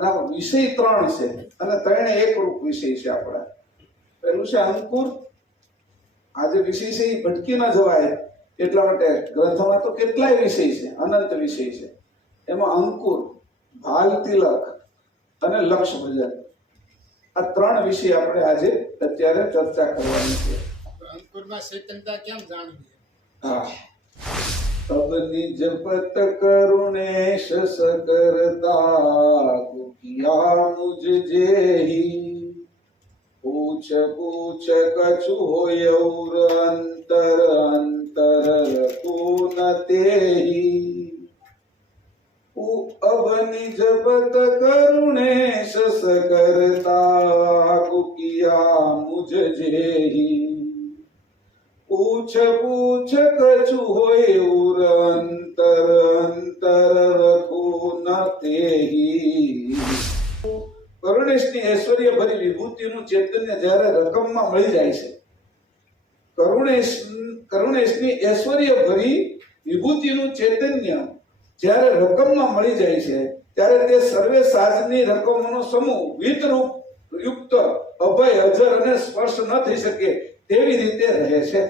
અને આ વિષય ત્રણ છે અને ત્રણે એકરૂપ વિષય છે આપણા. પહેલું છે અંકુર. આ જે વિષય છે એ ભટકી ન જવાય એટલા માટે ગ્રંથમાં તો કેટલાય વિષય છે, અનંત વિષય છે. એમાં અંકુર, ભાલ તિલક અને લક્ષ ભજન, આ ત્રણ વિષય આપણે આજે અત્યારે ચર્ચા કરવાની છે. અંકુરમાં ચેતનતા કેમ જાણવી? હા, તબ નિજ પત કરુણેશ સકરતા કુકિયા મુજ જેહી પૂછ પૂછ કછુ હોય ઉર અંતર અંતર રખું ન તેહી અબ નિજ પત કરુણેશ સકરતા કુકિયા મુજ જેહી પૂછ પૂછ કછુ હોય ઉર અંતર અંતર રખું ન તેહી. કરુણેશની ઐશ્વર્ય ભરી વિભૂતિનું ચૈતન્ય જ્યારે રકમમાં મળી જાય છે, કરુણેશની ઐશ્વર્ય ભરી વિભૂતિનું ચૈતન્ય જ્યારે રકમમાં મળી જાય છે ત્યારે તે સર્વે સાજની રકમોનો સમૂહ વિતરૂપ યુક્ત અભય અજર અને સ્પર્શ ન થઈ શકે તેવી રીતે રહે છે.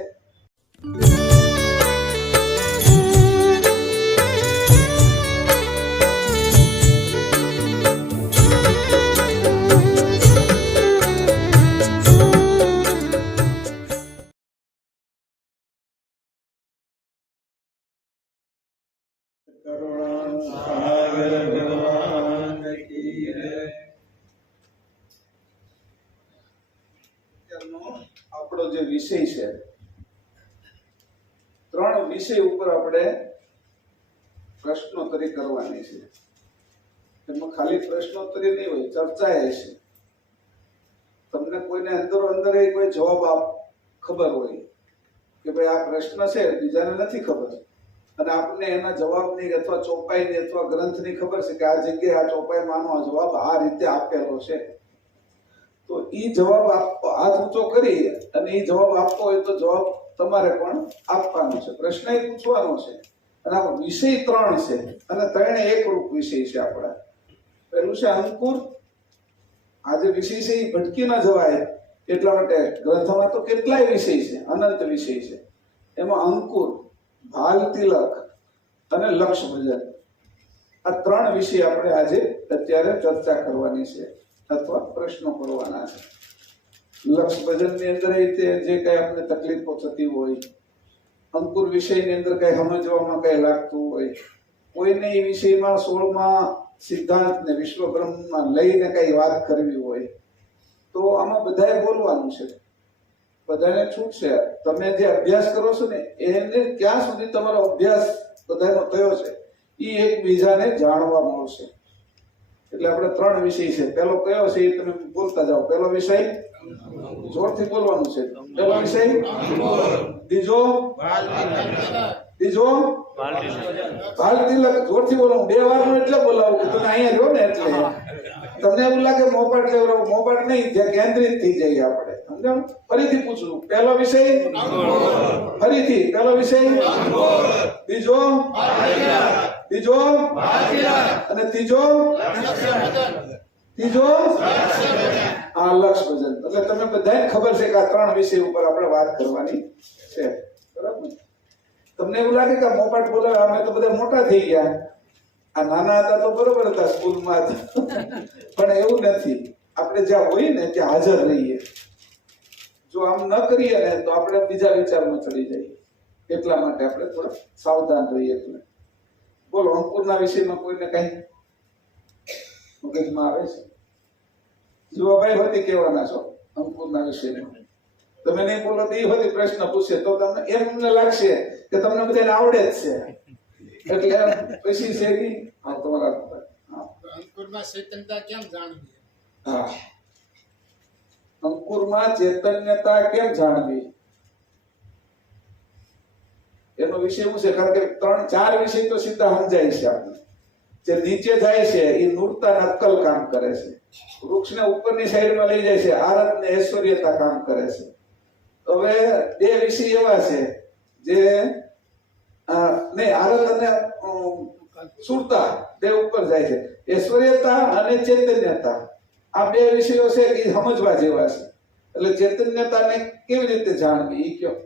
આપણો જે વિષય છે, ત્રણ વિષય ઉપર આપણે પ્રશ્નોત્તરી કરવાની છે. એમાં ખાલી પ્રશ્નોત્તરી નહીં હોય, ચર્ચા એ છે. તમને કોઈને અંદરો અંદર કોઈ જવાબ ખબર હોય કે ભાઈ આ પ્રશ્ન છે, બીજાને નથી ખબર, અને આપણને એના જવાબની અથવા ચોપાઈની અથવા ગ્રંથની ખબર છે કે આ જગ્યાએ આ ચોપાઈમાંનો આ જવાબ આ રીતે આપેલો છે, તો ઈ જવાબ હાથ ઊંચો કરી અને ઈ જવાબ આપવો હોય તો જવાબ તમારે પણ આપવાનો છે. પ્રશ્ન એ પૂછવાનો છે. અને આ વિષય ત્રણ છે અને ત્રણે એકરૂપ વિષય છે આપણા. પહેલું છે અંકુર. આ જે વિષય છે એ ભટકી ન જવાય એટલા માટે ગ્રંથમાં તો કેટલાય વિષય છે, અનંત વિષય છે. એમાં અંકુર, ભાલ તિલક અને લક્ષ ભજન, આ ત્રણ વિષય આપણે આજે અત્યારે ચર્ચા કરવાની છે અથવા પ્રશ્નો કરવાના છે. લક્ષ ભજનની અંદર જે કઈ આપણે તકલીફો થતી હોય, અંકુર વિષયની અંદર કઈ સમજવામાં કઈ લાગતું હોય, કોઈને એ વિષયમાં 16મા સિદ્ધાંત ને વિશ્વબ્રહ્મમાં લઈને કઈ વાત કરવી હોય, તો આમાં બધાએ બોલવાનું છે. બધાને છૂટ છે. તમે જે અભ્યાસ કરો છો ને એને ક્યાં સુધી તમારો અભ્યાસ બધાનો થયો છે એ એકબીજાને જાણવા મળશે. એટલે આપણે ત્રણ વિષય છે. પહેલો કયો છે એ તમે બોલતા જાઓ. પહેલો વિષય જોરથી બોલવાનું છે. પહેલો વિષય. બીજો ભાલ તિલક. જોરથી બોલવાનું. 2 વાર એટલે બોલાવું કે તમે અહીંયા રહ્યો ને એટલે તમને એવું લાગે મોપાટ લેવડાવો. મોપાટ નહીં, જ્યાં કેન્દ્રિત થઈ જાય આપણે. સમજાણું? ફરીથી પૂછું. પહેલો વિષય ફરીથી. પહેલો વિષય. બીજો અને ત્રીજો આ લક્ષ ભજન. એટલે તમને બધાને ખબર છે કે આ ત્રણ વિષય ઉપર આપણે વાત કરવાની છે. બરાબર? તમને એવું લાગે કે મોપાટ બોલાવે, અમે તો બધા મોટા થઈ ગયા, આ નાના હતા તો બરોબર હતા સ્કૂલમાં, પણ એવું નથી. આપણે જ્યાં હોય ને ત્યાં હાજર રહીએ. જો આમ ન કરીએ ને તો આપણે બીજા વિચારમાં ચડી જઈએ. એટલા માટે આપણે થોડા સાવધાન રહીએ. એટલે બોલો, અંકુરના વિષયમાં કોઈને કઈ મગજમાં આવે છે? જીવાભાઈ હોતી કહેવાના છો અંકુરના વિષયમાં. તમે નહીં બોલો તો એ હોતી પ્રશ્ન પૂછે તો તમને એમને લાગશે કે તમને બધાને આવડે જ છે, એટલે પછી છે કે તમારા અંકુરમાં ચેતનતા કેમ જાણવી? હા, અંકુરમાં ચૈતન્યતા કેમ જાણવી એનો વિષય શું છે? કારણ કે 3-4 વિષય તો સીધા સમજાય છે આપણે. જે નીચે જાય છે એ નૂરતા નક્કલ કામ કરે છે, વૃક્ષને ઉપરની સાઈડમાં લઈ જાય છે, આરત ને ઐશ્વર્યતા કામ કરે છે. હવે 2 વિષય એવા છે જે નહીં, આરત અને સુરતા બે ઉપર જાય છે. ઐશ્વર્યતા અને ચૈતન્યતા આ બે વિષયો છે કે ઈ સમજવા જેવા છે. એટલે ચૈતન્યતાને કેવી રીતે જાણવી ઈ કયો.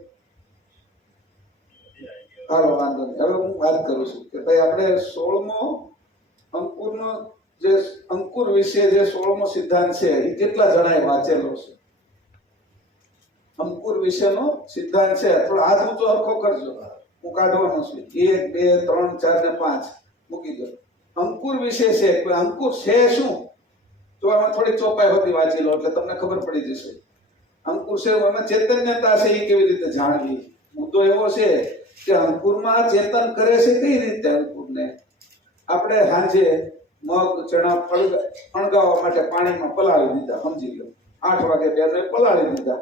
હાલો વાંધો નહીં. હવે હું વાત કરું છું કે ભાઈ આપણે 16મો અંકુરનો જે અંકુર વિશે જે 16મો સિદ્ધાંત છે એ કેટલા જણાએ વાંચેલો છે? અંકુર વિશેનો સિદ્ધાંત છે. થોડો હાથ ઊંચો હરખો કરજો, હું કાઢવાનો છું. 1 2 3 4 ને 5 મૂકી દો. અંકુર વિશે છે. અંકુર છે શું? તો આમાં થોડી ચોપાઈ હોતી વાંચી લો એટલે તમને ખબર પડી જશે. અંકુર છે એમાં ચૈતન્યતા છે એ કેવી રીતે જાણવી. મુદ્દો એવો છે કે અંકુરમાં ચેતન કરે છે કઈ રીતે. અંકુરને આપણે સાંજે મગ ચણા ફણગાવવા માટે પાણીમાં પલાળી દીધા, સમજી લો 8 વાગે બેને પલાળી દીધા.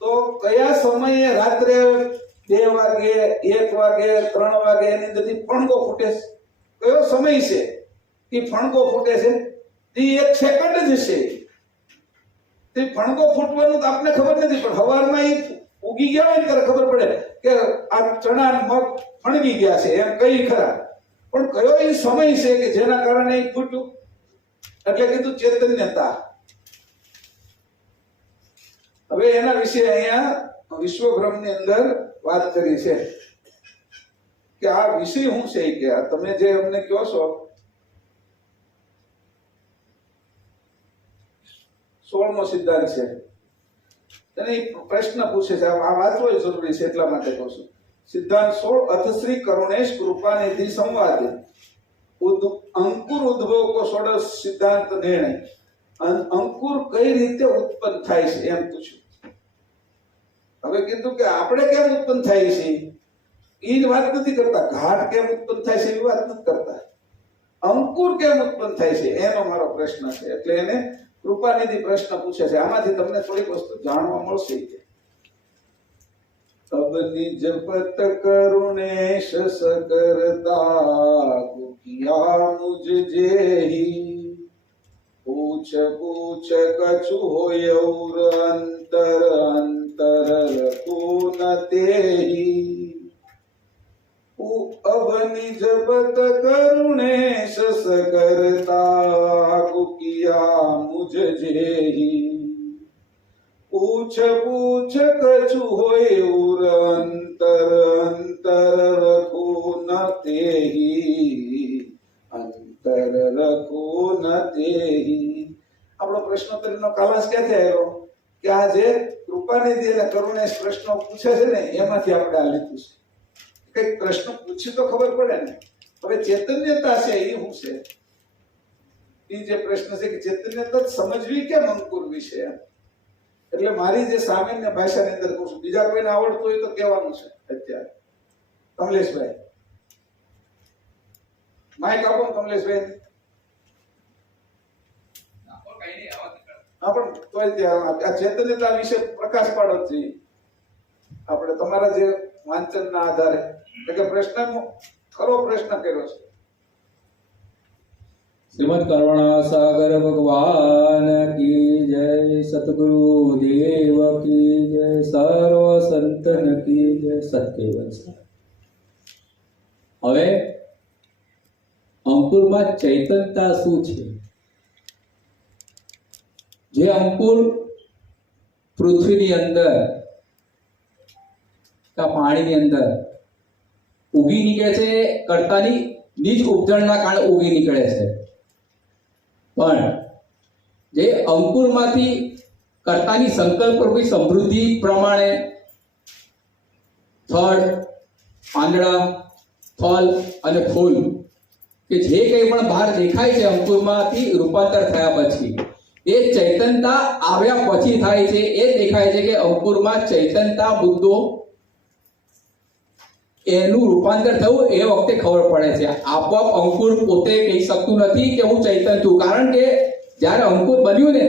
તો કયા સમયે રાત્રે 2 વાગે 1 વાગે 3 વાગે એની અંદરથી ફણગો ફૂટે છે? કયો સમય છે એ ફણગો ફૂટે છે? એ 1 સેકન્ડ જ છે. તે ફણગો ફૂટવાનું તો આપને ખબર નથી, પણ સવારમાં એ ઉગી ગયા હોય ત્યારે ખબર પડે કે આ ચણા મગ ફણગી ગયા છે એમ કઈ ખરા. પણ કયો એ સમય છે કે જેના કારણે એ ફૂટ્યું? એટલે કીધું ચૈતન્યતા. હવે એના વિશે અહીંયા વિશ્વભ્રમની અંદર વાત કરી છે કે આ વિષય શું છે કે આ તમે જે અમને કહો છો 16મો સિદ્ધાંત છે એને પ્રશ્ન પૂછે છે. આ વાંચવો જરૂરી છે એટલા માટે કહું છું. સિદ્ધાંત 16 અથશ્રી કરુણેશ કૃપાનિધિ સંવાદે અંકુર ઉદ્ભવ કો ષોડશ સિદ્ધાંત નિર્ણય. અંકુર કઈ રીતે ઉત્પન્ન થાય છે એમ પૂછ્યું. હવે કીધું કે આપણે કેમ ઉત્પન્ન થાય છે એ વાત નથી કરતા. ઘાટ કેમ ઉત્પન્ન થાય છે એ વાત નથી કરતા. અંકુર કેમ ઉત્પન્ન થાય છે એનો મારો પ્રશ્ન છે. એટલે એને કૃપાનિધિ પ્રશ્ન પૂછે છે. આમાંથી તમને થોડીક વસ્તુ જાણવા મળશે કે अब निज पत करुणेश सकरता किया मुझ जेही पूछ पूछ कछु होय और अंतर अंतर रखू न तेही अब निज पत करुणेश सकरता किया मुझ जेही पूछ पूछ कछु होय और अंतर अंतर रखो न तेही अंतर रखो न तेही. આપણો પ્રશ્નોત્તરીનો કાલાશ ક્યાંથી આવ્યો કે આ જે કૃપાનિધિ અને કરુણેશ પ્રશ્નો પૂછે છે ને એમાંથી આપણે આ લીધું છે. કઈક પ્રશ્ન પૂછી તો ખબર પડે ને. હવે ચૈતન્યતા છે એ શું છે? એ જે પ્રશ્ન છે કે ચૈતન્યતા સમજવી કેમ અંકુર વિશે. એટલે મારી જે સામાન્ય ભાષાની અંદર કહું છું, બીજા કોઈને આવડતું હોય તો કહેવાનું છે. અત્યારે કમલેશભાઈ માઇક આપો ને કમલેશભાઈ. હા પણ તોય ત્યાં આ ચૈતન્યતા વિશે પ્રકાશ પાડો જ જોઈએ આપણે તમારા જે વાંચનના આધારે. એટલે કે પ્રશ્ન ખરો પ્રશ્ન કર્યો છે. श्रीमद करुणा सागर भगवान की जय, सतगुरु देव की जय, सर्व संतन की जय, सत्य वंश. હવે અંકુરમાં ચૈતન્યતા શું છે? જે અંકુર પૃથ્વીની અંદર કે પાણીની અંદર ઉગી નીકળે છે, કર્તાની નિજ ઉપજણના કારણે ઉગી નીકળે છે. પણ જે અંકુરમાંથી કર્તાની સંકલ્પરૂપી સમૃદ્ધિ પ્રમાણે થડ, પાંદડા, ફળ અને ફૂલ કે જે કંઈ પણ બહાર દેખાય છે અંકુરમાંથી રૂપાંતર થયા પછી એ ચૈતન્યતા આવ્યા પછી થાય છે. એ દેખાય છે કે અંકુરમાં ચૈતન્યતા મુદ્દો એનું રૂપાંતર થયું એ વખતે ખબર પડે છે. આપોઆપ અંકુર પોતે કહી શકતું નથી કે હું ચૈતન્ય છું. કારણ કે જ્યારે અંકુર બન્યું ને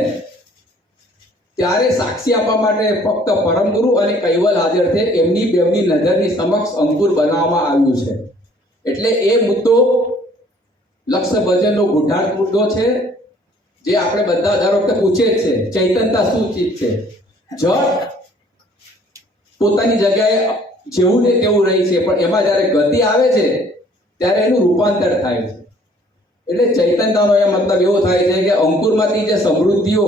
ત્યારે સાક્ષી આપવા માટે ફક્ત પરમ ગુરુ અને કૈવલ હાજર છે. એમની બેવની નજરની સમક્ષ અંકુર બનાવવામાં આવ્યું છે. એટલે એ મુદ્દો લક્ષ્ય ભજનનો ગુઢાર્થ મુદ્દો છે જે આપણે બધા દર વખતે પૂછે જ છે. ચૈતન્યતા શું ચીજ છે? જળ પોતાની જગ્યાએ જેવું ને તેવું રહી છે, પણ એમાં જ્યારે ગતિ આવે છે ત્યારે એનું રૂપાંતર થાય છે. એટલે ચૈતન્યતાનો એ મતલબ એવો થાય છે કે અંકુરમાંથી જે સમૃદ્ધિઓ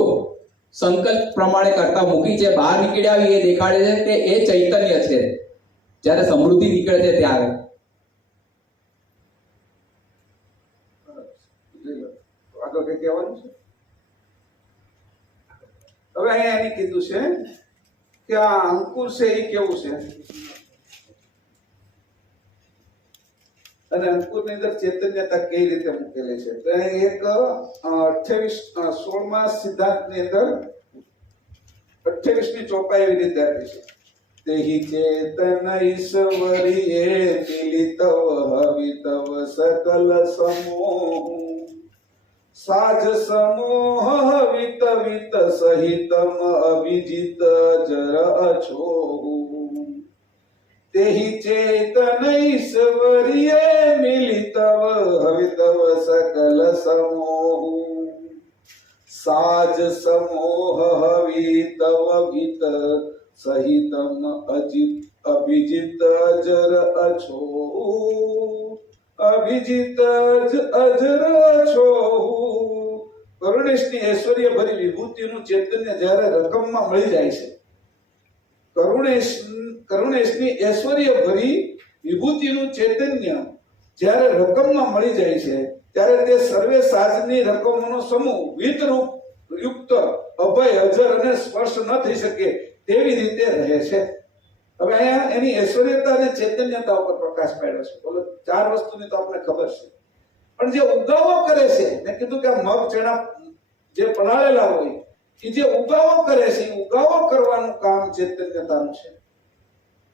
સંકલ્પ પ્રમાણે કરતા મૂકી છે, બહાર નીકળી આવી એ દેખાડે છે કે એ ચૈતન્ય છે. જ્યારે સમૃદ્ધિ નીકળે છે ત્યારે આગળ કઈ કહેવાનું છે? હવે અહીંયા એની કીધું છે કે આ અંકુર છે એ કેવું છે, અને અંકુરની અંદર ચૈતન્યતા કઈ રીતે મૂકેલી છે. તો અહીં એક 16મા સિદ્ધાંતની અંદર 28મી ચોપાઈ એવી રીતે આપી છે. તેહી ચેતન ઈશ્વરીએ મિલિતવ હવિતવ સકલ સમોહ સાજ સમોહ વિત વિત સહિતમ અભિજીત જર અછોહુ તેહી ચેતન ઈશ્વરીય મિલિતવ હવિતવ સકલ સમોહ સાજ સમોહ હવિતવ વિત સહિતમ અભિજીત જર અછોહુ અભિજીત અજર અછોહુ. કરુણેશની ઐશ્વર્ય ભરી વિભૂતિનું ચૈતન્ય જ્યારે રકમમાં મળી જાય છે, કરુણેશની ઐશ્વર્ય ભરી વિભૂતિનું ચૈતન્ય જ્યારે રકમમાં મળી જાય છે ત્યારે તે સર્વે સાજની રકમોનો સમૂહ વિતરૂપ યુક્ત અભય અજર અને સ્પર્શ ન થઈ શકે તેવી રીતે રહે છે. હવે અહીંયા એની ઐશ્વર્યતા અને ચૈતન્યતા ઉપર પ્રકાશ પાડ્યો છે. બોલો, 4 વસ્તુની તો આપણે ખબર છે, પણ જે ઉગાવો કરે છે, મેં કીધું કે આ મગ ચણા જે પલાળેલા હોય એ જે ઉગાવો કરે છે, એ ઉગાવો કરવાનું કામ ચૈતન્યતાનું છે.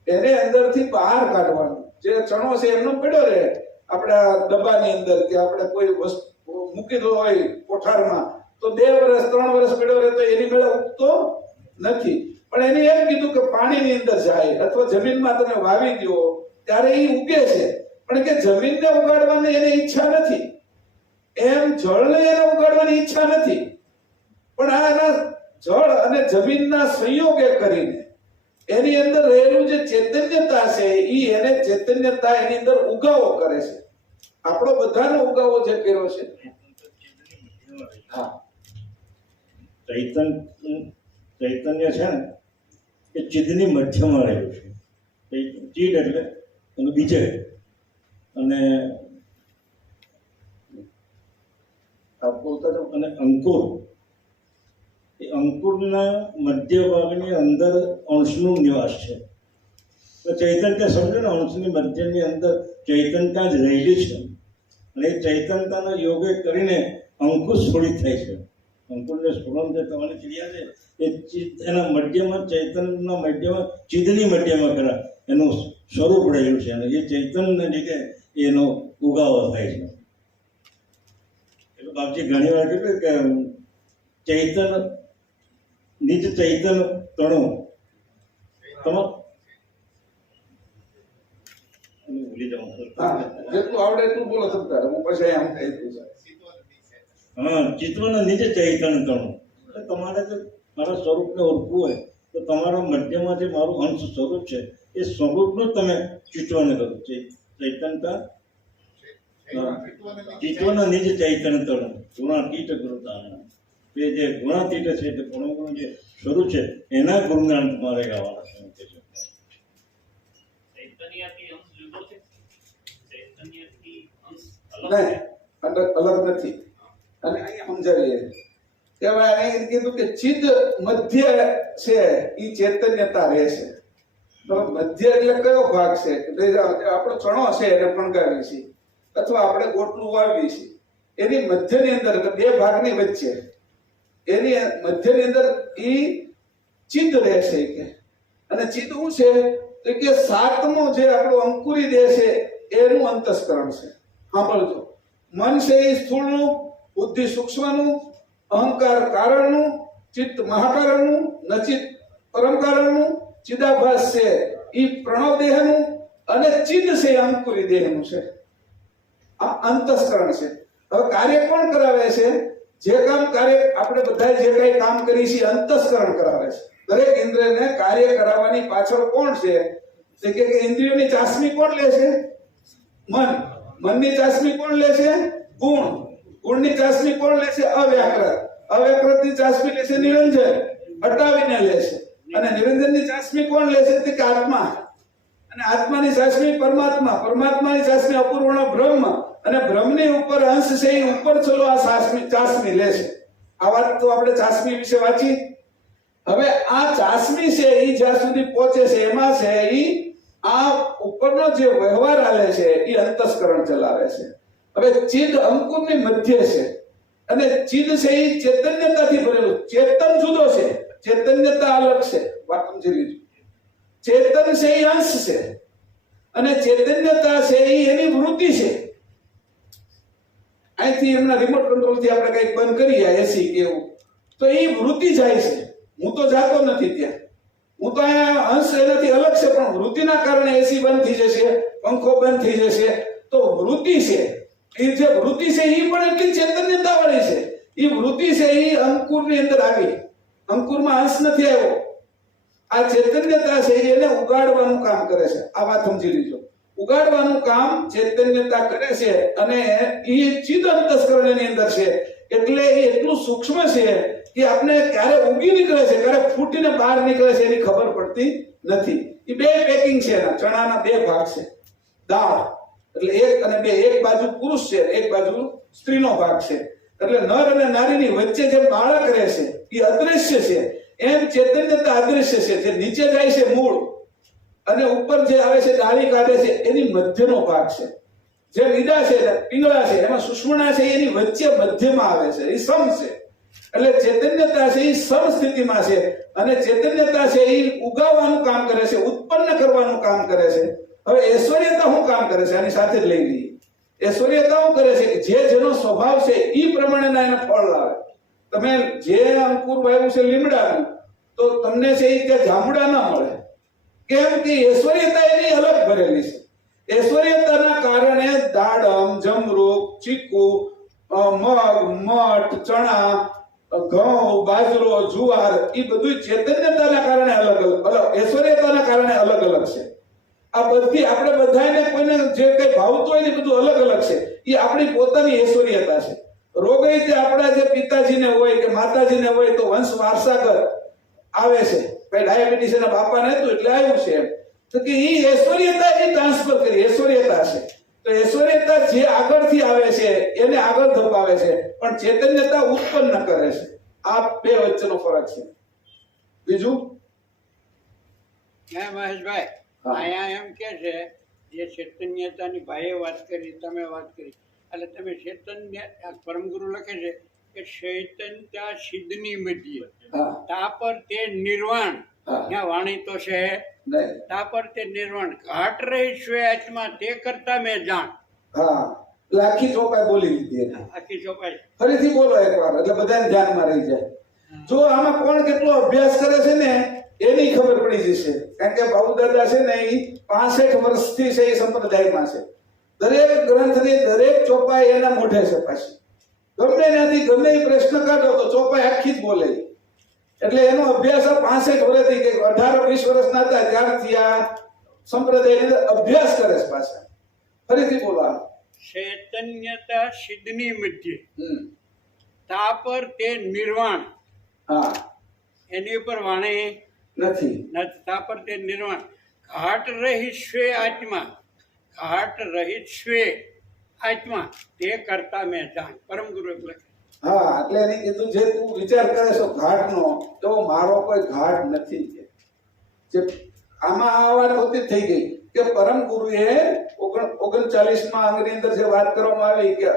એને અંદરથી બહાર કાઢવાનું. જે ચણો છે એમનો પડ્યો રહે આપણા ડબ્બાની અંદર કે આપણે કોઈ વસ્તુ મૂકી દો હોય કોઠારમાં, તો 2 વર્ષ 3 વર્ષ પડ્યો રહે તો એની મેળે ઉગતો નથી. પણ એને એમ કીધું કે પાણીની અંદર જાય અથવા જમીનમાં તમે વાવી દો ત્યારે એ ઉગે છે, પણ કે જમીનને ઉગાડવાની એને ઈચ્છા નથી, એમ જળને એને ઉગાડવાની ઈચ્છા નથી, પણ આના જળ અને જમીનના સંયોગે કરીને એની અંદર રહેલું જે ચૈતન્યતા છે એ એને ચૈતન્યતા એની અંદર ઉગાવો કરે છે. આપણો બધાનો ઉગાવો જે કર્યો છે. હા, ચૈતન્ય છે ને એ ચિદની મધ્યમાં રહેલું છે. ચિદ એટલે એનું બીજે, અને અને અંકુર, એ અંકુરના મધ્ય ભાગની અંદર અંશનું નિવાસ છે. તો ચૈતન્ય સમજો ને, અંશની મધ્યની અંદર ચૈતન્યતા જ રહેલી છે, અને એ ચૈતન્યતાના યોગે કરીને અંકુશ સ્ફુરિત થાય છે. અંકુરને સ્ફુરણ જે તમારી ક્રિયા છે એ ચિત્ત એના મધ્યમાં, ચૈતન્યના મધ્યમાં, ચિદની મધ્યમાં કરા એનું સ્વરૂપ રહેલું છે, અને એ ચૈતન્યને લીધે એનો ઉગાવો થાય છે. એટલે બાપજી ઘણી વાર કહ્યું કે ચૈતન્ય નિજ ચૈતન્ય તણું ભૂલી જાઉં. જેટલું આવડે એટલું બોલો શકતા, હું પછી આમ કહી દઉં છું. હા, ચિત્તના નિજ ચૈતન્ય તણું. એટલે તમારે જો મારા સ્વરૂપને ઓળખવું હોય તો તમારા મધ્યમાં જે મારું અંશ સ્વરૂપ છે એ સ્વરૂપનું તમે ચિત્તવાને કરો. ચૈતન્યતા ચિત્તના નિજ ચૈતન્ય તણું ગુણાતીત ગુરુદાન. એ જે ગુણાતીત છે તે ગુણોનું જે સ્વરૂપ છે એના ગુણગાન તમારે ગાવાના છે. અલગ નથી. અને અહીંયા સમજાવીએ કે હવે અહીં કીધું કે ચિદ મધ્ય છે એ ચૈતન્યતા રહે છે. તો મધ્ય એટલે કયો ભાગ છે? આપણો ચણો છે એને ફણગાવી છે અથવા આપણે ગોટલું વાવીએ છીએ, એની મધ્યની અંદર એટલે 2 ભાગની વચ્ચે એની મધ્યની અંદર એ ચિદ રહેશે કે, અને ચિદ શું છે તો કે 7મો જે આપણો અંકુરી દેહ છે એનું અંતસ્કરણ છે. સાંભળજો, મન છે એ સ્થૂળનું, બુદ્ધિ સૂક્ષ્મનું, અહંકાર કારણનું, ચિત્ત મહાકારણનું, નચિત પરમ કારણનું, ચિદાભાસ છે એ પ્રણવ દેહનું, અને ચિદ છે એ અંકુરી દેહનું છે. આ અંતસ્કરણ છે. હવે કાર્ય કોણ કરાવે છે? જે કામ કાર્ય આપણે બધા જે કઈ કામ કરી છે અંતસ્કરણ કરાવે છે. દરેક ઇન્દ્રિયને કાર્ય કરાવવાની પાછળ કોણ છે? કે ઇન્દ્રિયોની ચાસણી કોણ લે છે? મન. મનની ચાસણી કોણ લે છે? ગુણ. ગુણની ચાસણી કોણ લે છે? અવ્યાકૃત. અવ્યાકૃતની ચાસણી લે છે નિરંજન, હટાવીને લે છે. અને નિરંજનની ચાસણી કોણ લે છે? તે કે આત્મા. અને આત્માની ચાસણી પરમાત્મા. પરમાત્માની ચાસણી અપૂર્ણ બ્રહ્મ. અને બ્રહ્મની ઉપર અંશ છે એ ઉપર ચલો આ ચાસણી લે છે. આ વાત તો આપણે ચાસણી વિશે વાંચી. હવે આ ચાસણી છે એ જ્યાં સુધી પહોંચે છે એમાં છે એ આ ઉપરનો જે વ્યવહાર હાલે છે એ અંતસ્કરણ ચલાવે છે. હવે ચિદ અંકુરની મધ્ય છે અને ચિદ છે એ ચૈતન્યતાથી ભરેલું. ચેતન જુદો છે, ચૈતન્યતા અલગ છે. વાત સમજી લીધી. ચેતન છે એ અંશ છે અને ચૈતન્યતા છે એ એની વૃત્તિ છે. અહીંથી એમના રિમોટ કંટ્રોલ થી આપણે કંઈક બંધ કરીએ એસી કે એવું, તો એ વૃત્તિ જાય છે. હું તો જાતો નથી ત્યાં, હું તો અહીંયા અંશ એનાથી અલગ છે, પણ વૃત્તિના કારણે એસી બંધ થઈ જશે, પંખો બંધ થઈ જશે. તો વૃત્તિ છે એ જે વૃત્તિ છે એ પણ એટલી ચૈતન્યતા વાળી છે. એ વૃત્તિ છે એ અંકુરની અંદર આવી, અંકુરમાં અંશ નથી આવ્યો. આ ચૈતન્યતા છે એને ઉગાડવાનું કામ કરે છે. આ વાત સમજી લીજો. ઉગાડવાનું કામ ચૈતન્યતા કરે છે અને એ ચિદ અંતસ્કરણ એની અંદર છે. એટલે એ એટલું સૂક્ષ્મ છે કે આપણે ક્યારે ઉગી નીકળે છે, ક્યારે ફૂટીને બહાર નીકળે છે એની ખબર પડતી નથી. એ બે પેકિંગ છે એના. ચણાના બે ભાગ છે. દાળ એટલે એક અને બે, એક બાજુ પુરુષ છે, એક બાજુ સ્ત્રીનો ભાગ છે. એટલે નર અને નારીની વચ્ચે જે બાળક રહે છે એ અદ્રશ્ય છે. એમ ચૈતન્યતા અદ્રશ્ય છે. જે નીચે જાય છે મૂળ અને ઉપર જે આવે છે ડાળી કાઢે છે એની મધ્યનો ભાગ છે. જે ઈડા છે, પિંગળા છે, એમાં સુષુમ્ના છે એની વચ્ચે મધ્યમાં આવે છે. એ સમ છે. એટલે ચૈતન્યતા છે એ સમ સ્થિતિમાં છે અને ચૈતન્યતા છે એ ઉગાવવાનું કામ કરે છે, ઉત્પન્ન કરવાનું કામ કરે છે. હવે ઐશ્વર્યતા શું કામ કરે છે? આની સાથે જ લઈ લઈએ. ઐશ્વર્યતા શું કરે છે? જે જેનો સ્વભાવ છે એ પ્રમાણેના એને ફળ લાવે. તમે જે અંકુર વાવ્યું છે લીમડાનું, તો તમને છે એ ત્યાં જાંબુડા ના મળે. કેમ કે ઐશ્વર્યતા એની અલગ ભરેલી છે. ઐશ્વર્યતાના કારણે દાડમ, જમરૂખ, ચીકુ, મગ, મઠ, ચણા, ઘઉં, બાજરો, જુવાર એ બધું ચૈતન્યતાના કારણે અલગ ઐશ્વર્યતાના કારણે અલગ અલગ છે. આ બધી આપણે બધાને કોઈને જે કઈ ભાવતું હોય ને બધું અલગ અલગ છે. એ આપણી પોતાની ઐશ્વર્યતા છે. રોગ એ તે આપણા જે પિતાજીને હોય કે માતાજીને હોય તો વંશ વારસાગત આવે છે. ભાઈ ડાયાબિટીસ એના બાપાને હતું એટલે આવ્યું છે એમ. તો કે એ ઐશ્વર્યતા એ ટ્રાન્સફર કરી ઐશ્વર્યતા છે. તો ઐશ્વર્યતા જે આગળથી આવે છે એને આગળ ધપાવે છે, પણ ચૈતન્યતા ઉત્પન્ન કરે છે. આ બે વચ્ચેનો ફરક છે. બીજું હે મહેશભાઈ, અહીંયા એમ કે છે જે ચૈતન્યતાની ભાઈએ વાત કરી, તમે વાત કરી, એટલે તમે ચૈતન્ય પરમગુરુ લખે છે કે ચૈતન્યતા સિદ્ધની મધ્ય તા પર તે નિર્વાણ. ત્યાં વાણી તો છે તા પર તે નિર્વાણ ઘાટ રહી સ્વે આત્મા તે કરતા મેં જાણ. હા, એટલે આખી ચોપાઈ બોલી લીધી. આખી ચોપાઈ ફરીથી બોલો એકવાર એટલે બધાને ધ્યાનમાં રહી જાય. જો આમાં કોણ કેટલો અભ્યાસ કરે છે ને એની ખબર પડી જશે. કારણ કે બાબુદાદા છે ને એ 65 વર્ષથી છે એ સંપ્રદાયમાં છે. દરેક ગ્રંથની દરેક ચોપાઈ એના મોઢે છે. પાછી ગમે ત્યાંથી ગમે એ પ્રશ્ન કાઢો તો ચોપાઈ આખી જ બોલે. એટલે એનો અભ્યાસ 65 વર્ષથી કે 18-20 વર્ષના હતા ત્યારથી આ સંપ્રદાયની અંદર અભ્યાસ કરે છે. પાછા ફરીથી બોલો. ચૈતન્યતા સિદ્ધની મધ્ય તા પર તે નિર્વાણ. હા, એની ઉપર વાણી નથી. તા પર તે નિર્વાણ ઘાટ રહી સ્વે આત્મા. ઘાટ રહિત સ્વે આત્મા તે કરતા મેં જાણ. પરમ ગુરુ એટલે હા, એટલે એને કીધું જે તું વિચાર કરે છો ઘાટનો, તો મારો કોઈ ઘાટ નથી. જે આમાં આ વાત હોતી થઈ ગઈ કે પરમ ગુરુએ 39માં અંગની અંદર જે વાત કરવામાં આવી કે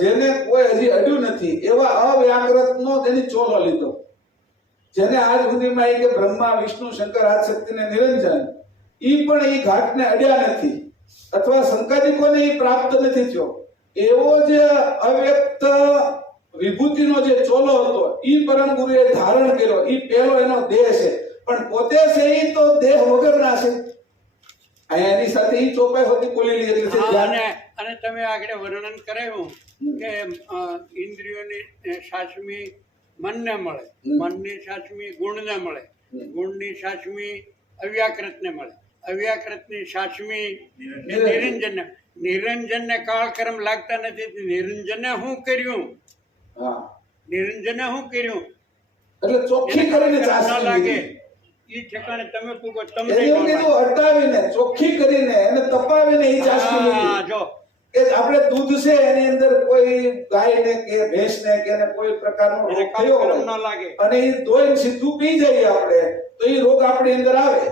જેને કોઈ હજી અડ્યું નથી એવા અવ્યાકૃતનો તેની ચોલો લીધો. જેને આજ સુધીમાં કે બ્રહ્મા, વિષ્ણુ, શંકર, આદિશક્તિ ને નિરંજન ઈ પણ એ ઘાટને અડ્યા નથી અથવા શંકાદિકોને એ પ્રાપ્ત નથી થયો. એવો જે અવ્યક્ત વિભૂતિનો જે ચોલો હતો ઈ પરમ ગુરુએ ધારણ કર્યો. ઈ પહેલો એનો દેહ છે, પણ પોતે છે ઈ તો દેહ વગરના છે. એની સાથે ઈ ચોપાઈ હોતી બોલી લીધી. અને તમે આગળ વર્ણન કરાવ્યું કે ઇન્દ્રિયોની સાચમી મનને મળે, મનની સાચમી ગુણને મળે, ગુણની સાચમી અવ્યાકૃતને મળે, અવ્યાકૃતની સાચમી નિરંજનને, નિરંજનને કાળકર્મ લાગતા નથી. નિરંજને શું કર્યું? હા નિરંજને શું કર્યું? એટલે ચોખ્ખી કરીને ન ચાસણી લાગે લીધી. એ ઠેકાણે તમે પૂગો, તમને એને એવું ન કીધું હટાવીને ચોખ્ખી કરીને એને તપાવીને એ ચાસણી લાગે. હા, લીધી. જો કે આપણે દૂધ છે એની અંદર કોઈ ગાયને કે ભેંસને કે એને કોઈ પ્રકારનો એને રોગ થયો કાળકર્મ હોય ન લાગે. અને એ ધોઈને સીધું પી જઈએ આપણે તો એ રોગ આપણી અંદર આવે.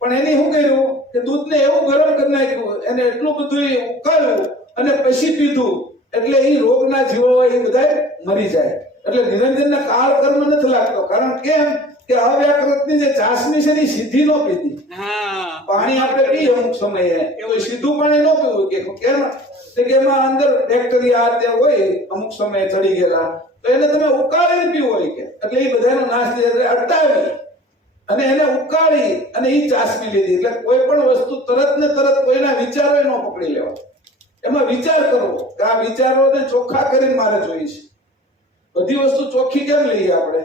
પણ એને શું કર્યું કે દૂધને એવું ગરમ કરી નાખ્યું, એને એટલું બધું ઉકાળ્યું અને પછી પીધું એટલે એ રોગના જીવો હોય એ બધા મરી જાય. એટલે નિરંજનને કાળ કર્મ નથી લાગતો. કારણ કેમ કે અવ્યાકૃતની જે ચાસણી છે એ સીધી ન પીધી. હા, પાણી આપણે પીએ અમુક સમયે એવું સીધું પાણી ન પીવું કે કેમ તો કે એમાં અંદર બેક્ટેરિયા તે હોય અમુક સમયે ચડી ગયેલા તો એને તમે ઉકાળીને પીવો હોય કે એટલે એ બધાનો નાશ થઈ જાય. અટાવી અને એને ઉકાળી અને એ ચાસણી લીધી. એટલે કોઈ પણ વસ્તુ તરત ને તરત કોઈના વિચારો ન પકડી લેવા. એમાં વિચાર કરવો કે આ વિચારોને ચોખ્ખા કરીને મારે જોઈએ છે. બધી વસ્તુ ચોખ્ખી કેમ લઈએ આપણે?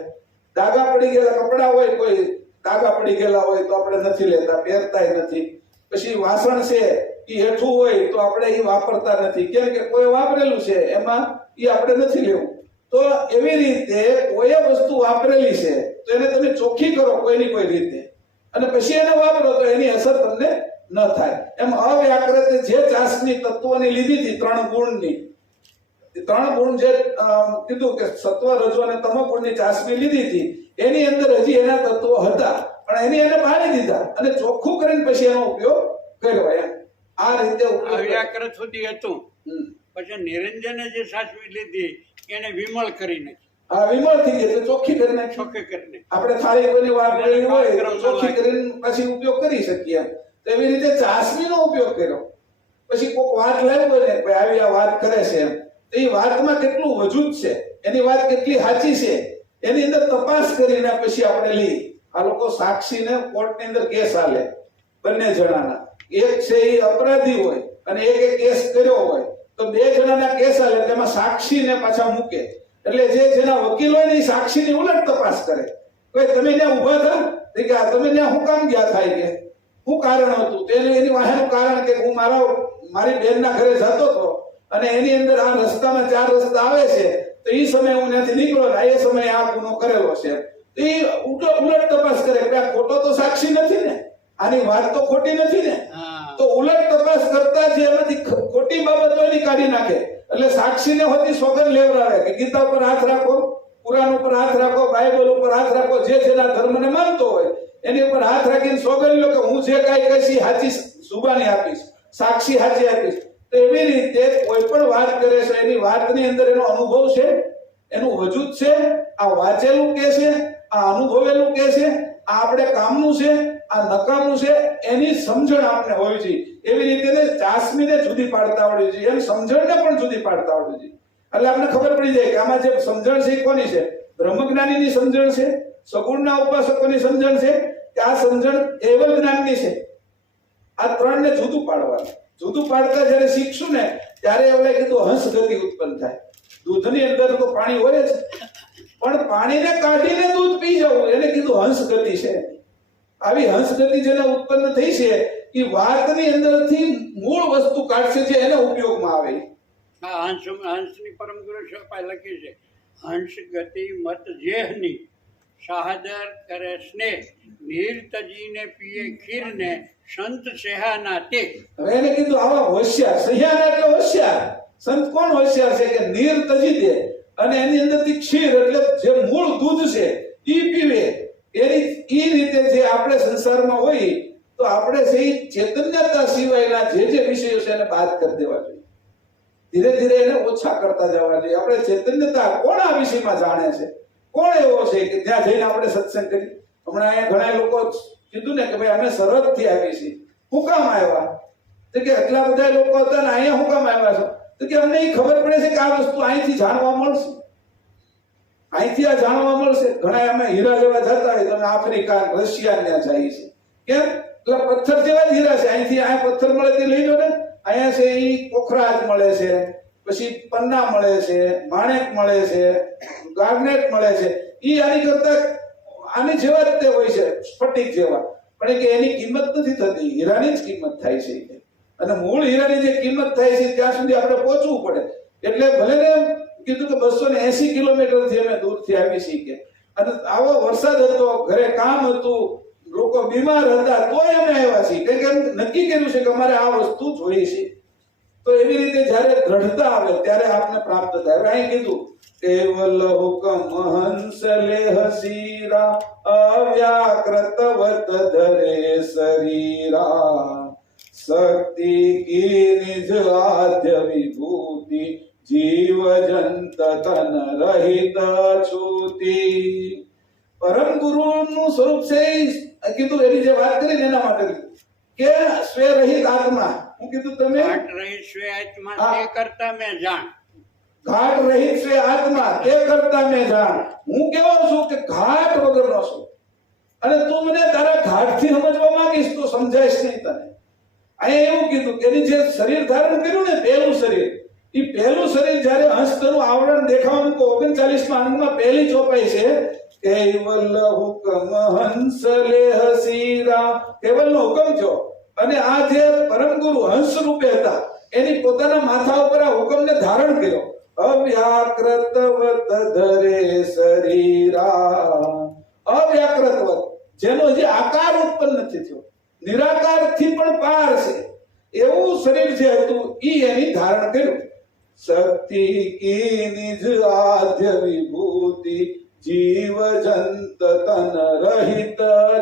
ડાઘા પડી ગયેલા કપડા હોય, કોઈ ડાઘા પડી ગયેલા હોય તો આપણે નથી લેતા, પહેરતાય નથી. પછી વાસણ છે એ હેઠું હોય તો આપણે એ વાપરતા નથી. કેમ કે કોઈ વાપરેલું છે એમાં એ આપણે નથી લેવું. તો એવી રીતે કોઈ વસ્તુ વાપરેલી છે તો એને તમે ચોખ્ખી કરો કોઈની કોઈ રીતે અને પછી એને વાપરો તો એની અસર તમને ન થાય. એમ અવ્યાકૃતે જે ચાસણી તત્વોની લીધી હતી 3 ગુણની, 3 ગુણ જે કીધું કે સત્વ રજો અને તમો ગુણની ચાસણી લીધી હતી એની અંદર હજી એના તત્વો હતા પણ એને બાળી દીધા અને ચોખ્ખું કરીને પછી એનો ઉપયોગ કર્યો. એમ આ રીતે અવ્યાકૃત સુધી હતું. પછી નિરંજને જે સાચવી લીધી એને વિમળ કરી નાખી, આ વિમળ થઈ ગઈ એટલે ચોખ્ખી કરી નાખી. ચોખ્ખી કરી નાખી. આપણે થાળી કોઈની વાપરેલી હોય તો ચોખ્ખી કરીને પછી ઉપયોગ કરી શકીએ. તો એવી રીતે ચાસણીનો ઉપયોગ કર્યો. પછી કોઈક વાત લાવ્યો હોય ને ભાઈ આવી આ વાત કરે છે એમ તો એ વાતમાં કેટલું વજૂદ છે, એની વાત કેટલી સાચી છે એની અંદર તપાસ કરીને પછી આપણે લઈ. આ લોકો સાક્ષીને કોર્ટની અંદર કેસ આલે બંને જણાના. એક છે એ અપરાધી હોય અને એક કેસ કર્યો હોય તો 2 જણાના કેસ આલે તેમાં સાક્ષીને પાછા મૂકે. એટલે જેના વકીલ હોય ને એ સાક્ષીની ઉલટ તપાસ કરે. ભાઈ તમે ત્યાં ઊભા હતા કે તમે ત્યાં શું કામ ગયા થાય કે શું કારણ હતું? તેને એની વાહેનું કારણ કે હું મારી બેનના ઘરે જતો હતો અને એની અંદર આ રસ્તામાં 4 રસ્તા આવે છે તો એ સમયે હું ત્યાંથી નીકળ્યો ને એ સમયે આ ગુનો કરેલો છે. એ ઉલટ તપાસ કરે કે આ ખોટો તો સાક્ષી નથી ને, આની વાત તો ખોટી નથી ને. તો ઉલટ તપાસ કરતા જે એમાંથી ખોટી બાબતો એની કાઢી નાખે. એટલે સાક્ષીને હોતી સોગંદ લેવડાવે કે ગીતા ઉપર હાથ રાખો, કુરાન ઉપર હાથ રાખો, બાઇબલ ઉપર હાથ રાખો, જે જેના ધર્મને માનતો હોય એની ઉપર હાથ રાખીને સોગંદ લો કે હું જે કાંઈ કહીશ સાચી જુબાની આપીશ, સાક્ષી સાચી આપીશ. તો એવી રીતે કોઈ પણ વાત કરે છે એની વાતની અંદર એનો અનુભવ છે, એનું વજૂદ છે, આ વાંચેલું કે છે, આ અનુભવેલું કે છે, આ આપણે કામનું છે, આ નકામનું છે, એની સમજણ આપણે હોવી જોઈએ. એવી રીતે ચાસમીને જુદી પાડતા આવડવી જોઈએ, એમ સમજણને પણ જુદી પાડતા આવડવી જોઈએ. એટલે આપણે ખબર પડી જાય કે આમાં જે સમજણ છે એ કોની છે? બ્રહ્મજ્ઞાનીની સમજણ છે, સગુણના ઉપાસકોની સમજણ છે કે આ સમજણ કેવલ જ્ઞાનની છે. આ 3ને જુદું પાડવાનું. જુદું પાડતા જયારે શીખશું ને ત્યારે એવું કીધું હંસ ગતિ ઉત્પન્ન થાય. દૂધની અંદર તો પાણી હોય જ પણ પાણીને કાઢીને દૂધ પી જવું એને કીધું હંસ ગતિ છે. આવી હંસ ગતિ જેને ઉત્પન્ન થઈ છે એ વાતની અંદરથી મૂળ વસ્તુ કાઢશે જે એને ઉપયોગમાં આવે. હંસની પરમ ગુરુ શોપાય લખી છે હંસ ગતિ મત જેહની શાહદર કરે સ્નેહ નીર તજીને પીએ ખીરને સંત સેહાના તે. હવે એને કીધું આવા હોશિયાર, સહ્યાના એટલે હોશિયાર. સંત કોણ હોશિયાર છે કે નીર તજી દે અને એની અંદરથી ક્ષીર એટલે જે મૂળ દૂધ છે ઈ પીવે. એની એ રીતે જે આપણે સંસારમાં હોય તો આપણે સહી ચૈતન્યતા સિવાયના જે વિષયો છે એને બાદ કરી દેવા જોઈએ. ધીરે ધીરે એને ઓછા કરતા જવા જોઈએ. આપણે ચૈતન્યતા કોણ આ વિષયમાં જાણે છે, કોણ એવો છે કે ત્યાં જઈને આપણે સત્સંગ કરી. હમણાં અહીંયા ઘણા લોકો કીધું ને કે ભાઈ અમે સરહદથી આવી છીએ. શું કામ આવ્યા? તો કે આટલા બધા લોકો હતા ને અહીંયા શું કામ આવ્યા છો? તો કે અમને એ ખબર પડે છે કે આ વસ્તુ અહીંથી જાણવા મળશે, અહીંથી આ જાણવા મળશે. ઘણા અમે હીરા લેવા જતા હોય તો અમે આફ્રિકા, રશિયા ત્યાં જઈએ છીએ. કેમ? એટલે પથ્થર જેવા જ હીરા છે. અહીંથી આ પથ્થર મળે તે લઈ લો ને. અહીંયા છે એ પોખરાજ મળે છે, પછી પન્ના મળે છે, માણેક મળે છે, ગાર્નેટ મળે છે. એ આની કરતા આની જેવા જ તે હોય છે, સ્ફટિક જેવા. પણ કે એની કિંમત નથી થતી, હીરાની જ કિંમત થાય છે. અને મૂળ હીરાની જે કિંમત થાય છે ત્યાં સુધી આપણે પહોંચવું પડે. એટલે ભલે ને કીધું કે 280 કિલોમીટરથી અમે દૂરથી આવી છીએ કે, અને આવો વરસાદ હતો, ઘરે કામ હતું, લોકો બીમાર હતા, તોય અમે આવ્યા છીએ કે નક્કી કર્યું છે કે અમારે આ વસ્તુ જોઈએ છે. તો એવી રીતે જ્યારે દ્રઢતા આવે ત્યારે આપને પ્રાપ્ત થાય. હવે અહીં કીધું કેવલ હુકમ હંસ લેહ શીરા અવ્યાકૃતવત ધરે શરીરા શક્તિ કી નિજ આદ્ય વિભૂતિ જીવ જંત તન રહિત છૂતિ. પરમ ગુરુનું સ્વરૂપ છે કીધું, એની જે વાત કરી એના માટે કીધું કે સ્વે રહિત આત્મા. હું કીધું તમે ઘાટ રહી સ્વે આત્મા તે કરતા મેં જાણ. ઘાટ રહિત સ્વે આત્મા તે કરતા મેં જાણ. હું કેવો છું કે ઘાટ વગરનો છું, અને તું મને તારા ઘાટથી સમજવા માંગીશ તો સમજાઈશ નહીં તને. અહીંયા એવું કીધું કે એની જે શરીર ધારણ કર્યું ને પહેલું શરીર, એ પહેલું શરીર જ્યારે હંસનું આવરણ દેખાવાનું 39માં અંગમાં પહેલી ચોપાઈ છે કેવલ હુકમ હંસ લેહ શીરા. કેવલનો હુકમ થયો, અને આ જે પરમ ગુરુ હંસ રૂપે હતા એની પોતાના માથા ઉપર આ હુકમને ધારણ કર્યો. અવ્યાકૃતવત ધરે શરીરા. અવ્યાકૃતવત, જેનો જે આકાર ઉત્પન્ન નથી થયો, નિરાકારથી પણ પાર છે એવું શરીર જે હતું ઈ એની ધારણ કર્યું. શક્તિ કી નિજ આદ્ય વિભૂતિ જીવ જંત તન રહિત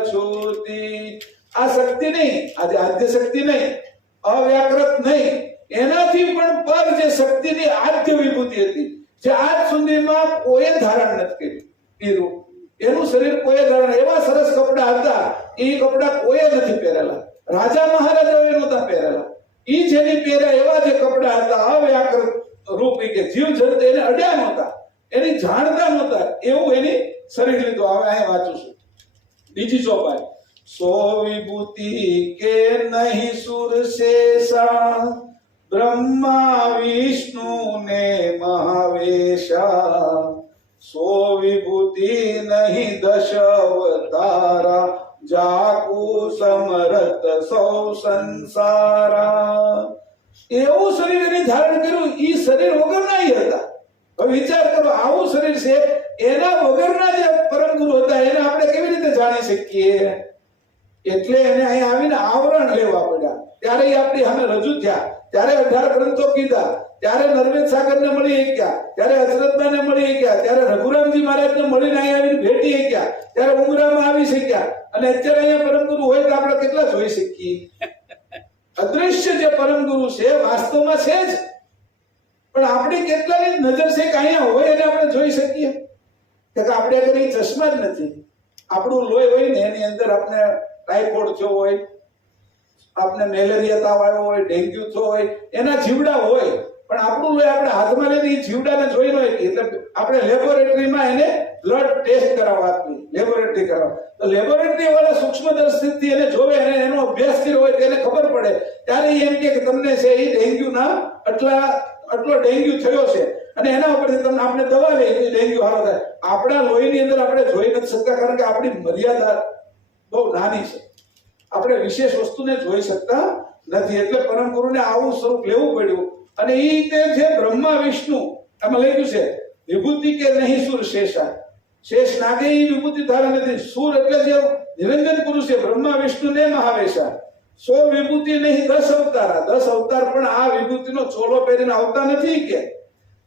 છૂતિ. આ શક્તિ નહીં, આજે આદ્ય શક્તિ નહીં, અવ્યાકૃત નહીં, એનાથી પણ પર જે શક્તિની આદ્ય વિભૂતિ હતી જે આજ સુધીમાં કોઈ ધારણ નથી કર્યું. એનું શરીર કોઈ ધારણ, એવા સરસ કપડા હતા એ કપડા કોઈ નથી પહેરેલા, રાજા મહારાજાઓએ નહોતા પહેરેલા. ઈ જેની પહેર્યા એવા જે કપડા હતા અવ્યાકૃત રૂપી કે જીવ જંત એને અડ્યા નહોતા, એની જાણતા નહોતા, એવું એની શરીર લીધું. હવે અહીં વાંચું છું બીજી ચોપાઈ. સો વિભૂતિ કે નહીં સુર શેષા બ્રહ્મા વિષ્ણુ ને મહાવેશા. સો વિભૂતિ નહીં દશ અવતારા જાકુ સમરત સૌ સંસારા. એવું શરીર એને ધારણ કર્યું. ઈ શરીર વગરના હતા. હવે વિચાર કરો, આવું શરીર છે, એના વગરના જે પરમ ગુરુ હતા એને આપણે કેવી રીતે જાણી શકીએ? એટલે એને અહીં આવીને આવરણ લેવા પડ્યા. ત્યારે એ આપણી સામે રજૂ થયા, ત્યારે 18 ગ્રંથો કીધા, ત્યારે નરવેદ સાગરને મળી ગયા, ત્યારે હજરતબાને મળી ગયા, ત્યારે રઘુરામજી મહારાજને મળીને અહીં આવીને ભેટી ગયા, ત્યારે ઉમરામાં આવી શક્યા. અને અત્યારે અહીંયા પરમ ગુરુ હોય તો આપણે કેટલા જોઈ શકીએ? અદ્રશ્ય જે પરમ ગુરુ છે વાસ્તવમાં છે જ, પણ આપણી કેટલાની નજર છે કે અહીંયા હોય એને આપણે જોઈ શકીએ? કે આપણે અગર એ ચશ્મા જ નથી, આપણું લોહી હોય ને એની અંદર આપણે ટાઇફોઇડ થયો હોય, આપણે મેલેરિયા તાવ આવ્યો હોય, ડેન્ગ્યુ થયો હોય, એના જીવડા હોય, પણ આપણું લોહી આપણે હાથમાં લઈને એ જીવડાને જોઈ ન શકીએ. એટલે આપણે લેબોરેટરીમાં એને બ્લડ ટેસ્ટ કરાવવા આપીએ, લેબોરેટરી કરાવવા. તો લેબોરેટરી વાળા સૂક્ષ્મદર્શીથી એને જોવે અને એનો અભ્યાસ કર્યો હોય તેને ખબર પડે, ત્યારે એમ કે તમને છે એ ડેન્ગ્યુના આટલો ડેન્ગ્યુ થયો છે, અને એના ઉપરથી તમને આપણે દવા લઈએ ડેન્ગ્યુ હારો થાય. આપણા લોહીની અંદર આપણે જોઈ નથી શકતા, કારણ કે આપણી મર્યાદા બહુ નાની છે, આપણે વિશેષ વસ્તુને જોઈ શકતા નથી. એટલે પરમ ગુરુને આવું સ્વરૂપ લેવું પડ્યું. અને એ તે છે બ્રહ્મા વિષ્ણુ, આમાં લખ્યું છે વિભૂતિ કે નહીં સુર શેષા. શેષ નાગે એ વિભૂતિ ધારણ નથી. સુર એટલે જે નિરંજન પુરુષ છે, બ્રહ્મા વિષ્ણુ ને મહાવેશા. 100 વિભૂતિ નહીં 10 અવતારા. 10 અવતાર પણ આ વિભૂતિનો ચોલો પહેરીને આવતા નથી કે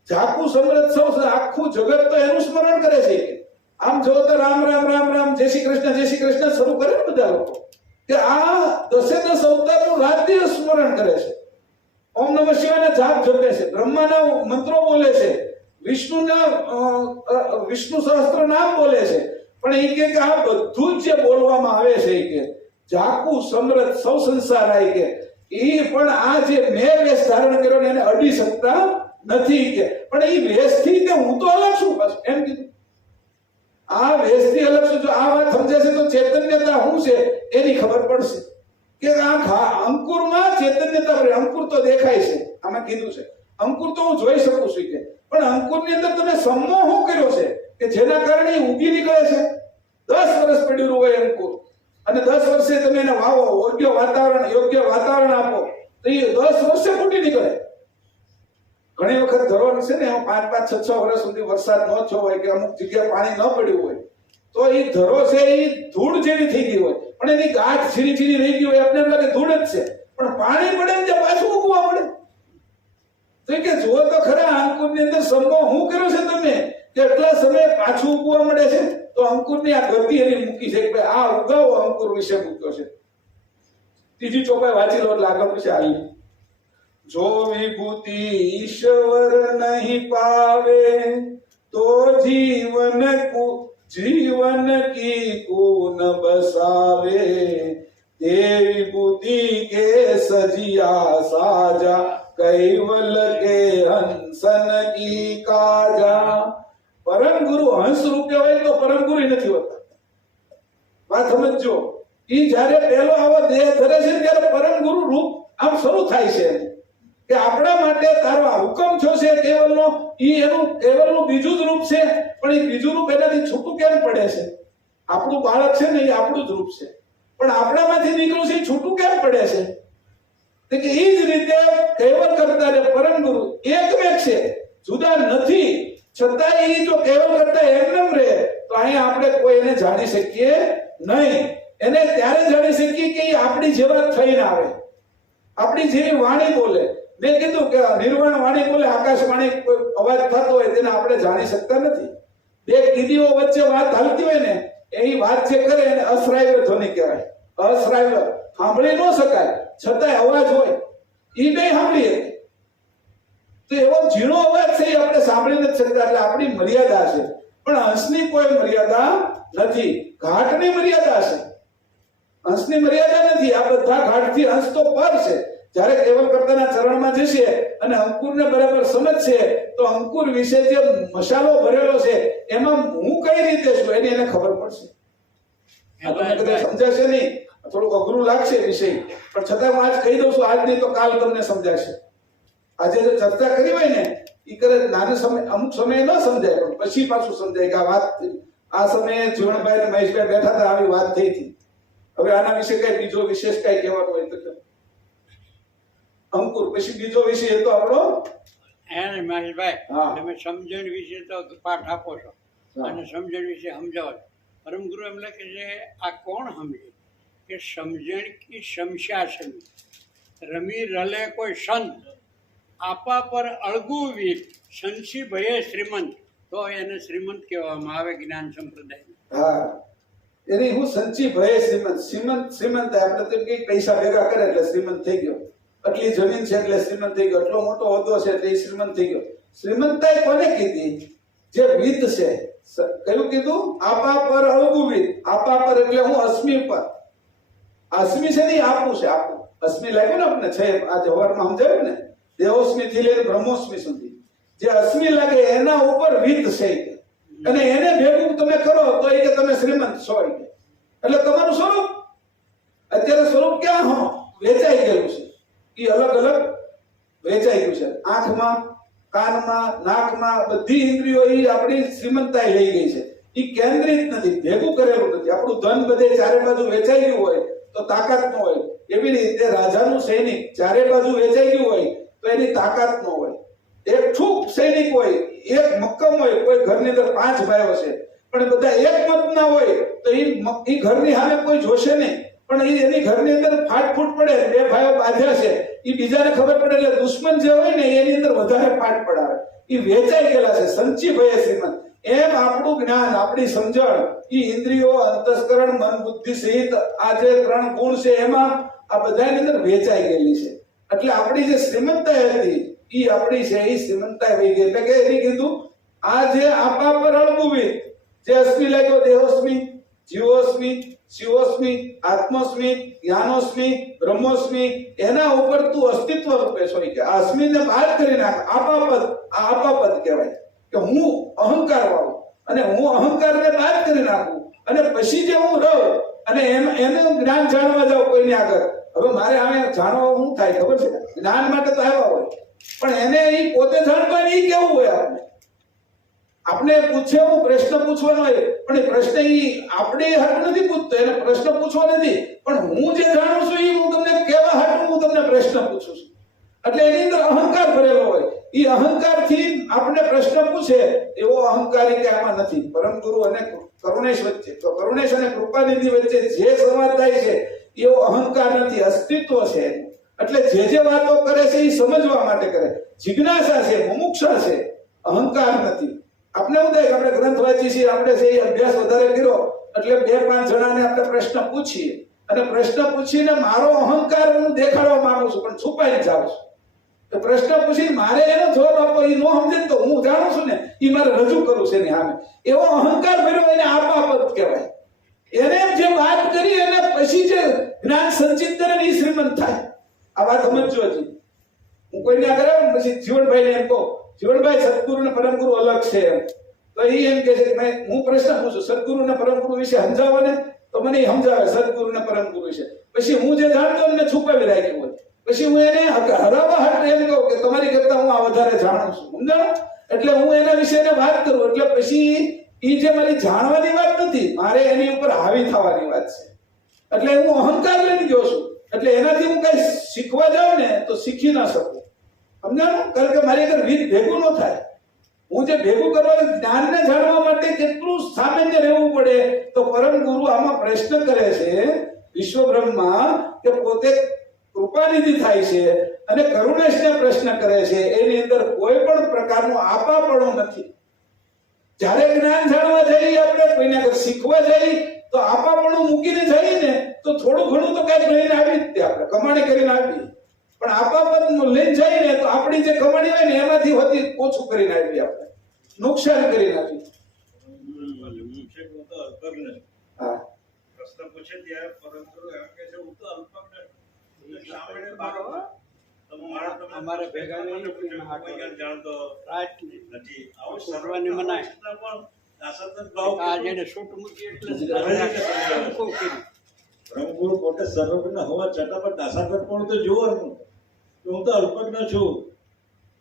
જાકુ સમૃદ્ધ સૌ, આખું જગત તો એનું સ્મરણ કરે છે. આમ જો તો રામ રામ રામ રામ જય શ્રી કૃષ્ણ શરૂ કરે ને બધા લોકો, કે આ 10 અવતારનું રાત દિવસ સ્મરણ કરે છે. ઓમ નમઃ શિવાયના જાપ જપે છે, બ્રહ્માના મંત્રો બોલે છે, વિષ્ણુ સહસ્ત્ર નામ બોલે છે. પણ એ કે આ બધું જ જે બોલવામાં આવે છે એ કે જાકુ સમૃદ્ધ સૌ સંસાર આય કે એ પણ આ જે મેં વેશ ધારણ કર્યો ને એને અડી શકતા નથી કે. પણ એ વેશથી કે હું તો અલગ છું બસ એમ કીધું. આ વેશથી અલગ છું. જો આ વાત સમજાશે તો ચૈતન્યતા શું છે એની ખબર પડશે કે આ અંકુરમાં ચૈતન્યતા પડે. અંકુર તો દેખાય છે, આમાં કીધું છે અંકુર તો હું જોઈ શકું છું કે, પણ અંકુરની અંદર તમે સમૂહ શું કર્યો છે કે જેના કારણે ઉગી નીકળે છે. 10 વર્ષ પડ્યું હોય અંકુર, અને 10 વર્ષે તમે એને વાવો, યોગ્ય વાતાવરણ આપો, તો એ 10 વર્ષે ફૂટી નીકળે. ઘણી વખત ધરો છે ને એમાં 5-5, 6-6 વર્ષ સુધી વરસાદ ન થયો હોય કે અમુક જગ્યાએ પાણી ન પડ્યું હોય તો એ ધરો છે એ ધૂળ જેવી થઈ ગઈ હોય, પણ એની ગાંઠ છીરી છીરી રહી ગઈ હોય, આપણે એમ લાગે ધૂળ જ છે, પણ પાણી પડે ને ત્યાં પાછું ઉગવા પડે. તો કે જુઓ તો ખરા અંકુરની અંદર સંભવ હું કર્યો છે તમે કે એટલા સમયે પાછું ઉગવા મળે છે. તો અંકુરની આ ગતિ એની મૂકી છે કે ભાઈ આ ઉગાવો અંકુર વિશે મૂક્યો છે. ત્રીજી ચોપાઈ વાંચી લો એટલે આગળ પછી આવી. જો વિભૂતિ ઈશ્વર નહીં પાવે તો જીવન કી કુન બસાવે, તે વિભૂતિ કે સજિયા સાજા કૈવલ કે હંસન કી કાજા. પરમ ગુરુ હંસ રૂપે હોય તો પરમ ગુરુ નથી હોતા. વાત સમજો. ઈ જ્યારે પહેલો આવો દેહ ધરે છે ત્યારે પરમ ગુરુ રૂપ આમ શરૂ થાય છે કે આપણા માટે તારો આ હુકમ થયો છે કેવલનો. ઈ એનું કેવલનું બીજું જ રૂપ છે, પણ એ બીજું રૂપ એનાથી છૂટું કેમ પડે છે? આપણું બાળક છે ને એ આપણું જ રૂપ છે, પણ આપણામાંથી નીકળ્યું છે એ છૂટું કેમ પડે છે? કે એ જ રીતે કેવલ કરતા ને પરમ ગુરુ એકમેક છે, જુદા નથી. છતાં એ જો કેવલ કરતા એમનેમ રહે તો અહીંયા આપણે કોઈ એને જાણી શકીએ નહીં. એને ત્યારે જાણી શકીએ કે એ આપણી જેવા થઈને આવે, આપણી જેવી વાણી બોલે. મેં કીધું કે નિર્વાણ વાણી બોલે, આકાશવાણી કોઈ અવાજ થતો હોય તેને આપણે જાણી શકતા નથી. બે કીડીઓ વચ્ચે વાત હાલતી હોય ને એ વાત જે કરે એને અશ્રાવ્ય ધ્વનિ કહેવાય. અશ્રાવ્ય સાંભળી ન શકાય છતાંય અવાજ હોય, એ બે સાંભળીએ તો એવો ઝીણો અવાજ છે એ આપણે સાંભળી નથી શકતા. એટલે આપણી મર્યાદા છે, પણ હંસની કોઈ મર્યાદા નથી. ઘાટની મર્યાદા છે, હંસની મર્યાદા નથી. આ બધા ઘાટથી હંસ તો પર છે. જ્યારે કેવલ કરતાના ચરણમાં જશે અને અંકુરને બરાબર સમજશે તો અંકુર વિશે જે મસાલો ભરેલો છે એમાં હું કઈ રીતે છું એની એને ખબર પડશે. આ તમને કદાચ સમજાશે નહીં, થોડુંક અઘરું લાગશે વિષય, પણ છતાં હું આજ કહી દઉં છું. આજ નહીં તો કાલ તમને સમજાશે. આજે જે ચર્ચા કરી હોય ને એ કરે નાનો સમય અમુક સમયે ન સમજાય, પણ પછી પાછું સમજાય કે આ વાત આ સમયે જીવણભાઈ અને મહેશભાઈ બેઠા હતા, આવી વાત થઈ હતી. હવે આના વિશે કઈ બીજો વિશેષ કઈ કહેવાનું હોય તો અંકુર, પછી બીજો વિષય હતો આપણો એને મહેશભાઈ હા. તમે સમજણ વિશે તો પાઠ આપો છો અને સમજણ વિશે સમજાવો છો. પરમ ગુરુ એમ લખે છે આ કોણ સમજે કે સમજણ કી શમશાસની રમી રલે કોઈ સંત આપા પર અળગું વીર સંસી ભયે શ્રીમંત, તો એને શ્રીમંત કહેવામાં આવે જ્ઞાન સંપ્રદાય. હા એની હું સંચી ભય શ્રીમંત આપણે તો કઈ પૈસા ભેગા કરે એટલે શ્રીમંત થઈ ગયો, આટલી જમીન છે એટલે શ્રીમંત થઈ ગયો, આટલો મોટો હોદ્દો છે એટલે શ્રીમંત થઈ ગયો. શ્રીમંતાઈ કોને કીધી? જે વિદ છે. કયું કીધું? આપા પર અળગું વિદ. આપા પર એટલે હું અસ્મિ પર. અસ્મિ છે ને આપું છે, આપું અસ્મિ લાગ્યું ને આપણે છે આ જવારમાં સમજાવ્યું ને, દેવોસ્મિ થી લઈને બ્રહ્મોસ્મિ સુધી જે અસ્મિ લાગે એના ઉપર વિદ છે અને એને ભેગું તમે કરો તો એ કે તમે શ્રીમંત છો. એટલે તમારું સ્વરૂપ અત્યારે સ્વરૂપ ક્યાં વેચાઈ ગયેલું છે, એ અલગ અલગ વેચાઈ ગયું છે. આંખમાં, કાનમાં, નાકમાં બધી ઇન્દ્રિયો એ આપણી શ્રીમંતાઈ લઈ ગઈ છે. એ કેન્દ્રિત નથી, ભેગું કરેલું નથી. આપણું ધન બધે ચારે બાજુ વેચાઈ ગયું હોય તો તાકાત ન હોય. એવી રીતે રાજાનું સૈનિક ચારે બાજુ વેચાઈ ગયું હોય તો એની તાકાત ન હોય. એક ઠૂક સૈનિક હોય, એક મક્કમ હોય. કોઈ ઘરની અંદર 5 ભાઈઓ છે પણ બધા એક મત ના હોય તો એ ઘરની સામે કોઈ જોશે નહીં, પણ એની ઘરની અંદર ફાટફૂટ પડે, 2 ભાઈઓ બાંધ્યા છે, એ બીજાને ખબર પડે એટલે દુશ્મન જે હોય ને એની અંદર વધારે ફાટ પડાવે. એ વેચાઈ ગયેલા છે, સંચી ભયે શ્રીમંત. એમ આપણું જ્ઞાન, આપણી સમજણ, એ ઇન્દ્રિયો, અંતસ્કરણ, મન, બુદ્ધિ સહિત આ જે 3 ગુણ છે એમાં આ બધાની અંદર વેચાઈ ગયેલી છે. એટલે આપણી જે શ્રીમંતાઈ હતી એ આપણી છે એ શ્રીમંતાઈ વહી ગઈ. એટલે કે એની કીધું આ જે આપા પર અળગું વિદ, જે અસ્મિ લાગ્યો દેહોસ્મિ, જીવોસ્મિ, શિવોસ્મિ, આત્મોસ્મિ, જ્ઞાનોસ્મિ, બ્રહ્મોસ્મિ, એના ઉપર તું અસ્તિત્વ રૂપે છો. કે અસ્મિને બાદ કરી નાખ. આપાપદ, આ આપાપદ કહેવાય કે હું અહંકાર વાળો અને હું અહંકારને બાદ કરી નાખું અને પછી જે હું રહું અને એનું જ્ઞાન જાણવા જાઉં કોઈને આગળ. હવે મારે આને જાણવા શું થાય ખબર છે? જ્ઞાન માટે તો આવ્યા હોય પણ એને એ પોતે જાણતો એ કેવું હોય આપણે આપણે પૂછે હું પ્રશ્ન પૂછવાનો હોય, પણ એ પ્રશ્ન આપણે હાટું નથી પૂછતો, એને પ્રશ્ન પૂછવો નથી, પણ હું જે જાણું છું એ હું તમને કહેવા હાટું હું તમને પ્રશ્ન પૂછું છું. એટલે એની અંદર અહંકાર ભરેલો હોય. એ અહંકારથી આપણે પ્રશ્ન પૂછે એવો અહંકારી કે આમાં નથી. પરમ ગુરુ અને કરુણેશ વચ્ચે, તો કરુણેશ અને કૃપાનિધિ વચ્ચે જે સંવાદ થાય છે એવો અહંકાર નથી, અસ્તિત્વ છે. એટલે જે વાતો કરે છે એ સમજવા માટે કરે, જિજ્ઞાસા છે, મુમુક્ષા છે, અહંકાર નથી. આપણે શું થાય કે આપણે ગ્રંથ વાંચીએ છીએ, આપણે છે એ અભ્યાસ વધારે કર્યો એટલે 2-5 જણાને આપણે પ્રશ્ન પૂછીએ, અને પ્રશ્ન પૂછીને મારો અહંકાર હું દેખાડવા માંગુ છું, પણ છુપાઈ જાઉં છું. તો પ્રશ્ન પૂછી મારે એનો જવાબ આપવો, એ નો સમજે તો હું જાણું છું ને એ મારે રજૂ કરું છે એની સામે, એવો અહંકાર ભર્યો એને આપાપત કહેવાય. એને જે વાત કરી અને પછી જે જ્ઞાન સંચિત કરે ને એ શ્રીમંત થાય. આ વાત સમજજો. હજી હું કોઈને આગળ આવું પછી જીવનભાઈને એમ કહું, જીવનભાઈ સદગુરુ ને પરમગુરુ અલગ છે એમ, તો એ એમ કે છે કે હું પ્રશ્ન પૂછું સદગુરુ ને પરમગુરુ વિશે સમજાવો ને, તો મને એ સમજાવે સદગુરુ ને પરમગુરુ વિશે. પછી હું જે જાણતો એને છુપાવી રાખ્યું હોય, પછી હું એને હરાવવા હાટુ એમ કહું કે તમારી કરતા હું આ વધારે જાણું છું, સમજાણો? એટલે હું એના વિશે વાત કરું, એટલે પછી એ જે મારી જાણવાની વાત નથી, મારે એની ઉપર હાવી થવાની વાત છે. એટલે હું અહંકાર લઈને ગયો છું, એટલે એનાથી હું કઈ શીખવા જાઉં ને તો શીખી ના શકું, સમજાણો? કારણ કે મારી આગળ રીત ભેગું ન થાય. હું જે ભેગું કરવા જ્ઞાનને જાણવા માટે કેટલું સામાન્ય રહેવું પડે, તો પરમ ગુરુ આમાં પ્રશ્ન કરે છે વિશ્વ બ્રહ્મા કે પોતે કૃપાનિધિ થાય છે અને કરુણેશને પ્રશ્ન કરે છે, એની અંદર કોઈ પણ પ્રકારનું આપાપણું નથી. જ્યારે જ્ઞાન જાણવા જઈએ, આપણે કોઈને આગળ શીખવા જઈએ તો આપાપણું મૂકીને જઈએ ને તો થોડું ઘણું તો કઈ લઈને આવી જ આપણે કમાણી કરીને આવી, પણ આપાપત લઈને જઈએ ને તો આપણી જે કમાણી હોય ને એમાંથી હોતી ઓછું કરીને આવી, આપણે નુકસાન કરીને આવી. હા, પ્રશ્ન પૂછે ત્યારે પરંતુ એમ કે છે હું તો અલ્પજ્ઞ અમારે ભેગા નહીં જાણતો રાજની નથી. આવું કરવાની મનાય. આ જેને સૂટ મૂકી એટલે શું કર્યું? બ્રહ્મગુરુ પોતે સર્વજ્ઞ હોવા છતાં પણ દાસાગત પણ તો જોવાનું કે હું તો અલ્પજ્ઞ છું.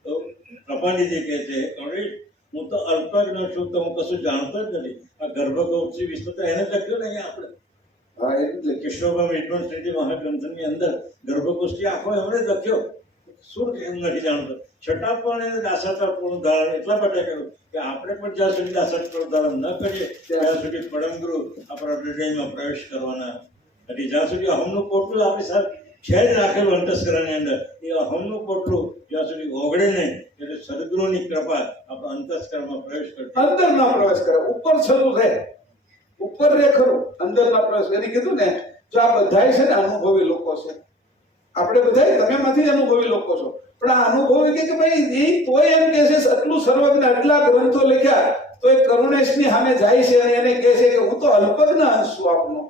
તો કૃપાનિધિ કહે છે ગણેશ હું તો અલ્પજ્ઞ છું, તો હું કશું જાણતો જ નથી. આ ગર્ભગૌરી વિશ્વ તો એને લખ્યું ને આપણે કિશોરભાઈ યુનિવર્સિટી મહાગ્રંથની અંદર ગર્ભગોષ્ઠી આખો એમણે લખ્યો. શું એમ નથી જાણતો, છતાં પણ એને દાસાત્વપૂર્ણ ધારણ એટલા માટે કર્યું કે આપણે પણ જ્યાં સુધી દાસાત્વપૂર્ણ ધારણ ન કરીએ ત્યાં સુધી પરમગુરુ આપણા હૃદયમાં પ્રવેશ કરવાના નથી. જ્યાં સુધી અહમનું પોટલું આપણી સાથે છે જ રાખેલું અંતસ્કરણની અંદર, એ અહમનું પોટલું જ્યાં સુધી ઓગળે નહીં એટલે સદગુરુની કૃપા આપણા અંતસ્કરણમાં પ્રવેશ કરતી. અંદર ના પ્રવેશ કરે, ઉપર છતું રહે, ઉપર રે ખરું, અંદર ના પ્રવેશ. એને કીધું ને જો આ બધાય છે ને અનુભવી લોકો છે, આપણે બધાય તમે માંથી અનુભવી લોકો છો, પણ આ અનુભવી કે ભાઈ એ તોય એમ કે છે આટલું સર્વજ્ઞ આટલા ગ્રંથો લખ્યા તો એ કરુણેશની સામે જાય છે અને એને કહે છે કે હું તો અલ્પજ્ઞ અંશ છું આપનો,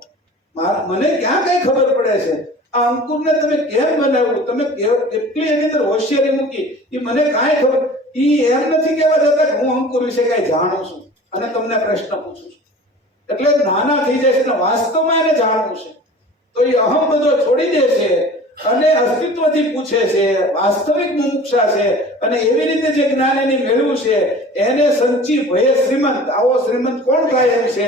મને ક્યાં કઈ ખબર પડે છે? આ અંકુરને તમે કેમ બનાવ્યું, તમે કેટલી એની અંદર હોશિયારી મૂકી એ મને કાંઈ ખબર. એ એમ નથી કહેવા જતા કે હું અંકુર વિશે કઈ જાણું છું અને તમને પ્રશ્ન પૂછું છું, એટલે નાના થઈ જાય છે ને વાસ્તવમાં એને જાણવું છે. તો એ અહમ બધો છોડી દે છે અને અસ્તિત્વથી પૂછે છે, વાસ્તવિક મુમુક્ષા છે, અને એવી રીતે જે જ્ઞાન એની મેળવ્યું છે એને સંચી ભયે શ્રીમંત. આવો શ્રીમંત કોણ થાય એમ છે?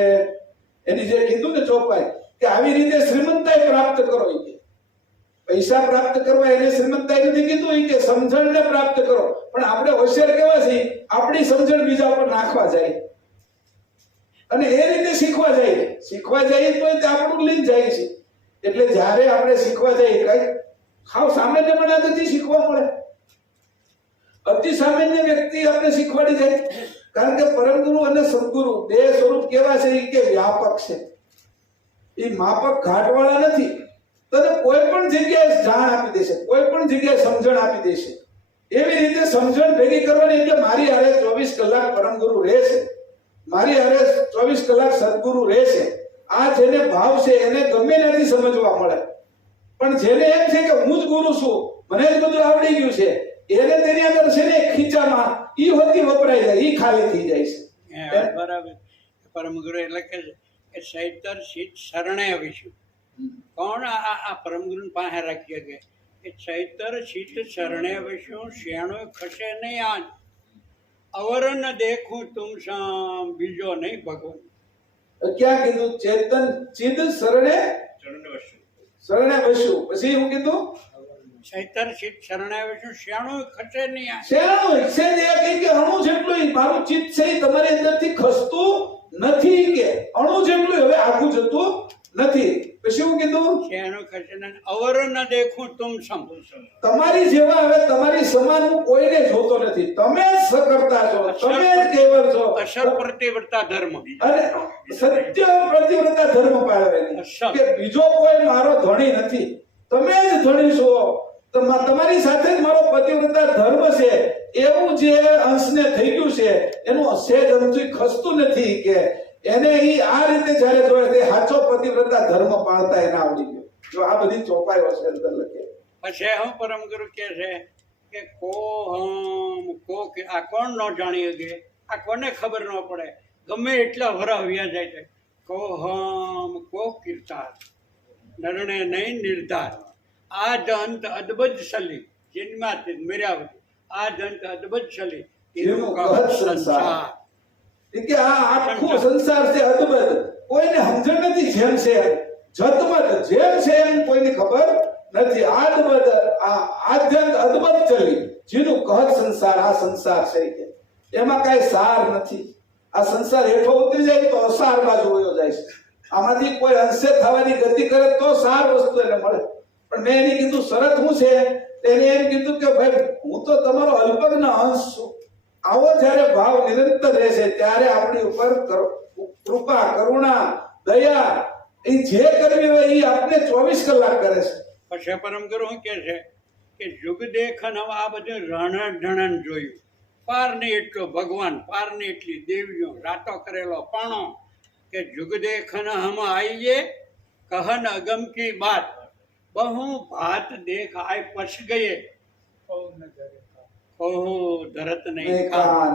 એની જે કીધું ને ચોપાઈ કે આવી રીતે શ્રીમંતાઈ પ્રાપ્ત કરો, એ કે પૈસા પ્રાપ્ત કરવા એને શ્રીમંતાઈ નથી કીધું, એ કે સમજણને પ્રાપ્ત કરો. પણ આપણે હોશિયાર કેવા છીએ, આપણી સમજણ બીજા ઉપર નાખવા જાય અને એ રીતે શીખવા જઈએ તો આપણું લીન જાય છે. એટલે જ્યારે આપણે શીખવા જઈએ કઈ હાવ સામાન્ય બનાવથી શીખવા મળે, અતિ સામાન્ય વ્યક્તિ આપણે શીખવાડી જાય. કારણ કે પરમગુરુ અને સદગુરુ બે સ્વરૂપ કેવા છે, એ કે વ્યાપક છે, એ માપક ઘાટવાળા નથી. તને કોઈ પણ જગ્યાએ જાણ આપી દેશે, કોઈ પણ જગ્યાએ સમજણ આપી દેશે. એવી રીતે સમજણ ભેગી કરવાની, એટલે મારી હારે 24 કલાક પરમગુરુ રહેશે, મારી હારે 24 કલાક સદગુરુ રહેશે. આ જેને ભાવ છે એને ગમે નથી સમજવા મળે, પણ જેને એમ છે કે હું જ ગુરુ છું, મને જ બધું આવડી ગયું છે, એને તેની આગળ છે ને ખીચામાં ઈ હોતી વપરાઈ જાય, ઈ ખાલી થઈ જાય છે. બરાબર. પરમગુરુ એટલે કે સૈતર શીત શરણે આવીશું. કોણ આ પરમગુરુ પાસે રાખીએ કે એ સૈતર શીત શરણે આવીશું, શેણો ખસે નહીં આજ. અવર ન દેખું તુમ સમ, બીજો નહીં ભગવાન. ક્યાં કીધું? ચેતન ચિદ શરણે શરણે વસ્યું. પછી હું કીધું ચૈતર ચિત્ત શરણાવે છું, શ્યાણું ખસે નહીં આ. શેનું છે જે કે અણુ જેટલું ઈ મારું ચિત્ત છે ઈ તમારી અંદરથી ખસતું નથી, કે અણુ જેટલું હવે આગું જતું નથી. પછી હું કીધું શ્યાણું ખસે નહીં. અવર ન દેખું તુમ સમ, તમારી જેવા હવે તમારી સમાન હું કોઈને જોતો નથી. તમે જ સકર્તા છો, તમે જ કેવલ છો, અસર પ્રતિવર્તા ધર્મ. અને સત્ય પ્રતિવ્રતા ધર્મ પાળવે અસર. કે બીજો કોઈ મારો ધણી નથી, તમે જ ધણી છો. તમારી સાથે જ મારો પતિવ્રતા ધર્મ છે. એવું જે અંશને થઈ ગયું છે એનું સેજ અમથું ખસતું નથી, કે એને ઈ આ રીતે જ્યારે જોયે તે સાચો પતિવ્રતા ધર્મ પાળતા એને આવડી ગયો. જો આ બધી ચોપાઈઓ છે અંદર લખે. પછી હું પરમ ગુરુ કહે છે કે કો હમ કો કે આ કોણ ન જાણી શકે, આ કોને ખબર ન પડે, ગમે એટલા વરા વ્યા જાય છે. કો હમ કો કીર્તાર, નરણે નહીં નિર્ધાર, આ દંત અદબજ સલી, જન્માથી મેર્યાવતી, આ દંત અદબજ સલી, એનું કહત સંસાર. એ કે આ આખો સંસાર છે અદભુત, કોઈને સમજણ નથી. જેમ છે જતમત, જેમ છે એમ કોઈને ખબર નથી. આદબદ આદ્યંત અદભુત ચલી, જેનું કહત સંસાર. આ સંસાર છે કે એમાં કઈ સાર નથી. આ સંસાર હેઠો ઉતરી જાય તો અસાર બાજુ વયો જાય છે. આમાંથી કોઈ અંશે થવાની ગતિ કરે તો સાર વસ્તુ એને મળે. પણ મેં એને કીધું શરત શું છે? એને એમ કીધું કે ભાઈ હું તો તમારો અલ્પજ્ઞ અંશ છું. આવો જ્યારે ભાવ નિરંતર રહેશે ત્યારે આપણી ઉપર કૃપા, કરુણા, દયા એ જે કરવી હોય એ આપણે 24 કલાક કરે છે. પછી પરમ ગુરુ શું કહે છે કે જુગ દેખન, હવે આ બધું રણ ઢણન જોયું. પાર નહીં એટલો ભગવાન, પાર નહીં એટલી દેવીઓ, રાતો કરેલો પાણો, કે જુગ દેખન હમ આઈએ કહન અગમ કી બાત, બહુ ભાત દેખ આય પછ ગયે, કહો ધરત નહીં નહીં કાન. કાન.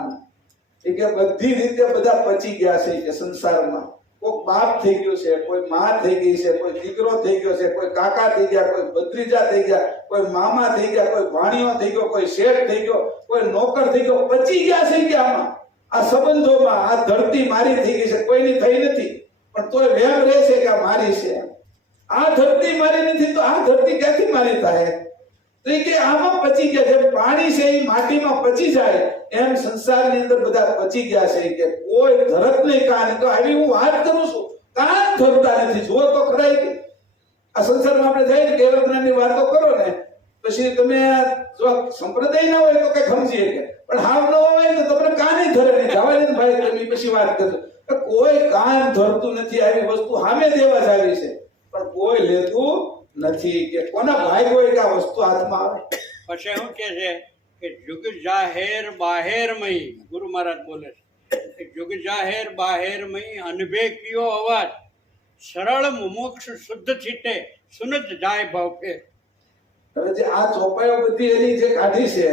એ કે બધી રીતે બધા પચી ગયા છે કે સંસારમાં. કોઈ બાપ થઈ ગયો છે, કોઈ માં થઈ ગઈ છે, કોઈ દીકરો થઈ ગયો છે, કોઈ કાકા થઈ ગયા, કોઈ ભત્રીજા થઈ ગયા, કોઈ મામા થઈ ગયા, કોઈ ભાણિયો થઈ ગયો, કોઈ શેઠ થઈ ગયો, કોઈ નોકર થઈ ગયો. પચી ગયા છે કે આમાં, આ સંબંધોમાં. આ ધરતી મારી થઈ ગઈ છે, કોઈની થઈ નથી, પણ તોય વેમ રહે છે કે આ મારી છે. આ ધરતી મારી નથી તો આ ધરતી ક્યાંથી મારી થાય? તો એ કે આમાં પચી ગયા. જેમ પાણી છે એ માટીમાં પચી જાય એમ સંસારની અંદર બધા પચી ગયા છે. કે કોઈ ધરત નહીં કાન. તો આવી હું વાત કરું છું, કાન ધરતા નથી. જુઓ તો ખરાય કે આ સંસારમાં આપણે જઈને કેવલ જ્ઞાનની વાતો કરો ને, પછી તમે જો સંપ્રદાય ના હોય તો કઈ સમજીએ કે, પણ હાવ ન હોય તો તમને કાને ધરે નહીં. જવા દે ભાઈ, તમે પછી વાત કરજો. કોઈ કાન ધરતું નથી. આવી વસ્તુ સામે દેવા જ આવી છે, પણ કોઈ લેતું નથી. કે કોના ભાઈ હોય કે આ વસ્તુ હાથમાં આવે. પછી શું કહે છે કે જુગ જાહેર બાહેરમય, ગુરુ મહારાજ બોલે છે કે જુગ જાહેર બાહેરમય, અનભે કયો અવાજ, સરળ મુમુક્ષ શુદ્ધ છીટે, સુનત જાય ભાવ ફેર. હવે જે આ ચોપાઈઓ બધી એની જે કાઢી છે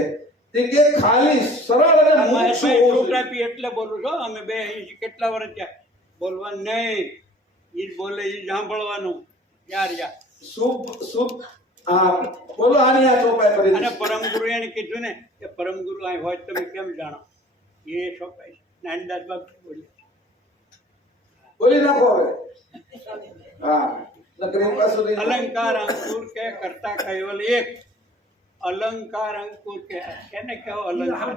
તે કે ખાલી સરળ અને મુમુક્ષુ હોવું જોઈએ. છૂટાપી એટલે બોલું છો. અમે બે અહીં કેટલા વર્ષ થયા, બોલવાનું નહીં, ઈ જ બોલે ઈ જ સાંભળવાનું. યાર યાર. શુભ શુભ. હા બોલો. આની આ ચોપાઈ કરી અને પરમ ગુરુ એને કીધું ને કે પરમ ગુરુ અહીં હોય તમે કેમ જાણો? એ ચોપાઈ નાનદાસ બાપુ બોલ્યા. બોલી નાખો હવે. હા નકરી પાછું નહીં. અલંકાર અંકુર કે કરતા કહેવલ એક. અલંકાર અંકુર કે કેને કહેવો? અલંકાર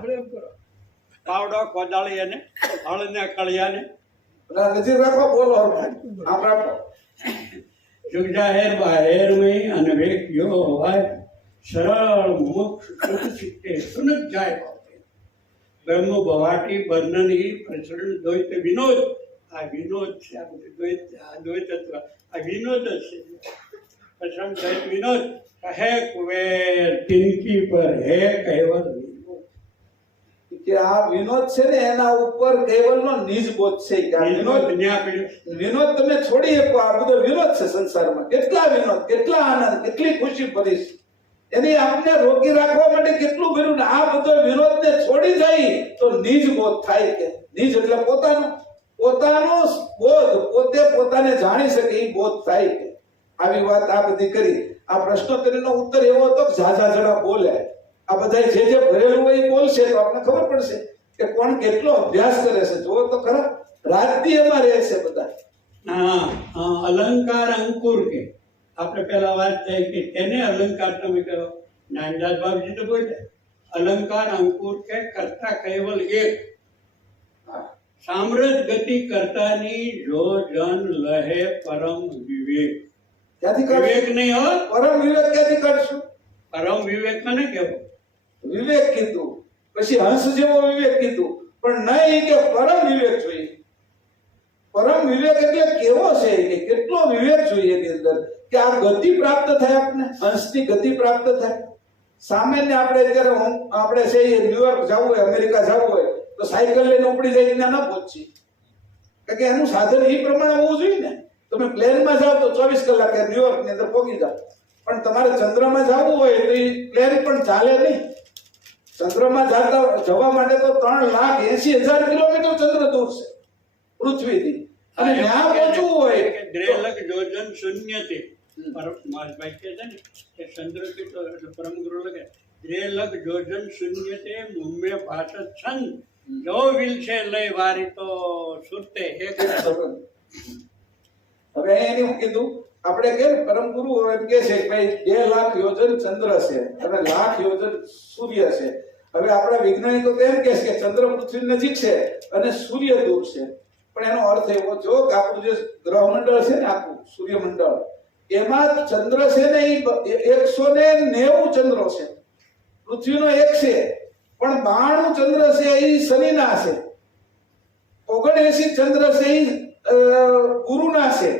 પાવડો, કોદાળી અને હળ ને કળિયા ને. નજીક રાખો. બોલો આમ રાખો. જુગ જાહેર બાહેરમય, અનભે કયો અવાજ, સરળ મોક્ષ શુદ્ધ છીટે, સુનત જાય ભાવ ફેર. બ્રહ્મ ભવાટી વર્ણની પ્રસરણ દ્વૈત વિનોદ. આ વિનોદ છે. આ બધું દ્વૈત, આ દ્વૈતત્વ, આ વિનોદ જ છે. પ્રસરણ દ્વૈત વિનોદ કહે કુવેર ટિનકી પર હે કહેવલ વિનોદ. કે આ વિનોદ છે ને એના ઉપર કેવલનો નિજ બોધ છે. કે આ વિનોદ વિનોદ ન્યા પડ્યો. વિનોદ તમે છોડી શકો. આ બધો વિનોદ છે સંસારમાં. કેટલા વિનોદ, કેટલા આનંદ, કેટલી ખુશી ભરી છે. એની આપને રોકી રાખવા માટે કેટલું કર્યું ને આ બધો વિનોદને છોડી જાય તો નિજ બોધ થાય. કે નિજ એટલે પોતાનો બોધ, પોતે પોતાને જાણી શકે એ બોધ થાય. કે આવી વાત આ બધી કરી. આ પ્રશ્નોત્તરીનો ઉત્તર એવો હતો કે ઝાઝા જણા બોલે. આ બધા જે ભરેલું હોય એ બોલશે તો આપણે ખબર પડશે. કે કોણ કેટલો અભ્યાસ કરે છે. જો તો ખરા રાજ્ય એમાં રહે છે બધા. અલંકાર અંકુર કે આપણે પેલા વાત થઈ કે તેને અલંકાર તમે કહો. નાનદાસ બાપજી તો બોલ્યા અલંકાર અંકુર કે કરતા કેવલ એક સામ્રાજ્ય ગતિ કરતાની જો જન લહે પરમ વિવેક. ક્યાંથી વિવેક કાઢશું? નહીં હો, પરમ વિવેક ક્યાંથી કાઢશું? પરમ વિવેક મને કેવો. વિવેક કીધું, પછી હંસ જેવો વિવેક કીધું, પણ નહીં કે પરમ વિવેક જોઈએ. પરમ વિવેક એટલે કેવો છે કે કેટલો વિવેક જોઈએ એની અંદર, કે આ ગતિ પ્રાપ્ત થાય, આપણને હંસની ગતિ પ્રાપ્ત થાય. સામાન્ય આપણે અત્યારે આપણે છે ન્યુયોર્ક જવું હોય, અમેરિકા જવું હોય તો સાયકલ લઈને ઉપડી જાય ત્યાં ન પહોંચી, કારણ કે એનું સાધન એ પ્રમાણે હોવું જોઈએ ને. તમે પ્લેનમાં જાઓ તો 24 કલાકે ન્યુયોર્ક ની અંદર પહોંચી જાઓ, પણ તમારે ચંદ્રમાં જવું હોય તો એ પ્લેન પણ ચાલે નહીં. ચંદ્રમાં જવા માટે તો 3,80,000 કિલોમીટર ચંદ્ર દૂર છે પૃથ્વીથી, અને ત્યાં પહોંચવું હોય દ્રેલક જોજન શૂન્યતે. મારભાઈ કહે છે ને કે ચંદ્ર કેટલો એટલે પરમગુરુ લખે દ્રેલક જોજન શૂન્યતે મુમ્મે ભાષત છંદ જો વિલશે લઈ વારી તો સુરતે એક. હવે એની હું કીધું આપણે કે પરમ ગુરુ એમ કે છે કે ભાઈ 2 લાખ યોજન ચંદ્ર છે અને લાખ યોજન સૂર્ય છે. હવે આપણા વૈજ્ઞાનિકો તો એમ કે છે કે ચંદ્ર પૃથ્વી નજીક છે અને સૂર્ય દૂર છે, પણ એનો અર્થ એવો જો કે આપણું જે ગ્રહમંડળ છે ને આખું સૂર્યમંડળ, એમાં ચંદ્ર છે ને એ 190 ચંદ્રો છે, પૃથ્વીનો 1 છે, પણ 92 ચંદ્ર છે એ શનિના છે, 79 ચંદ્ર છે એ ગુરુના છે.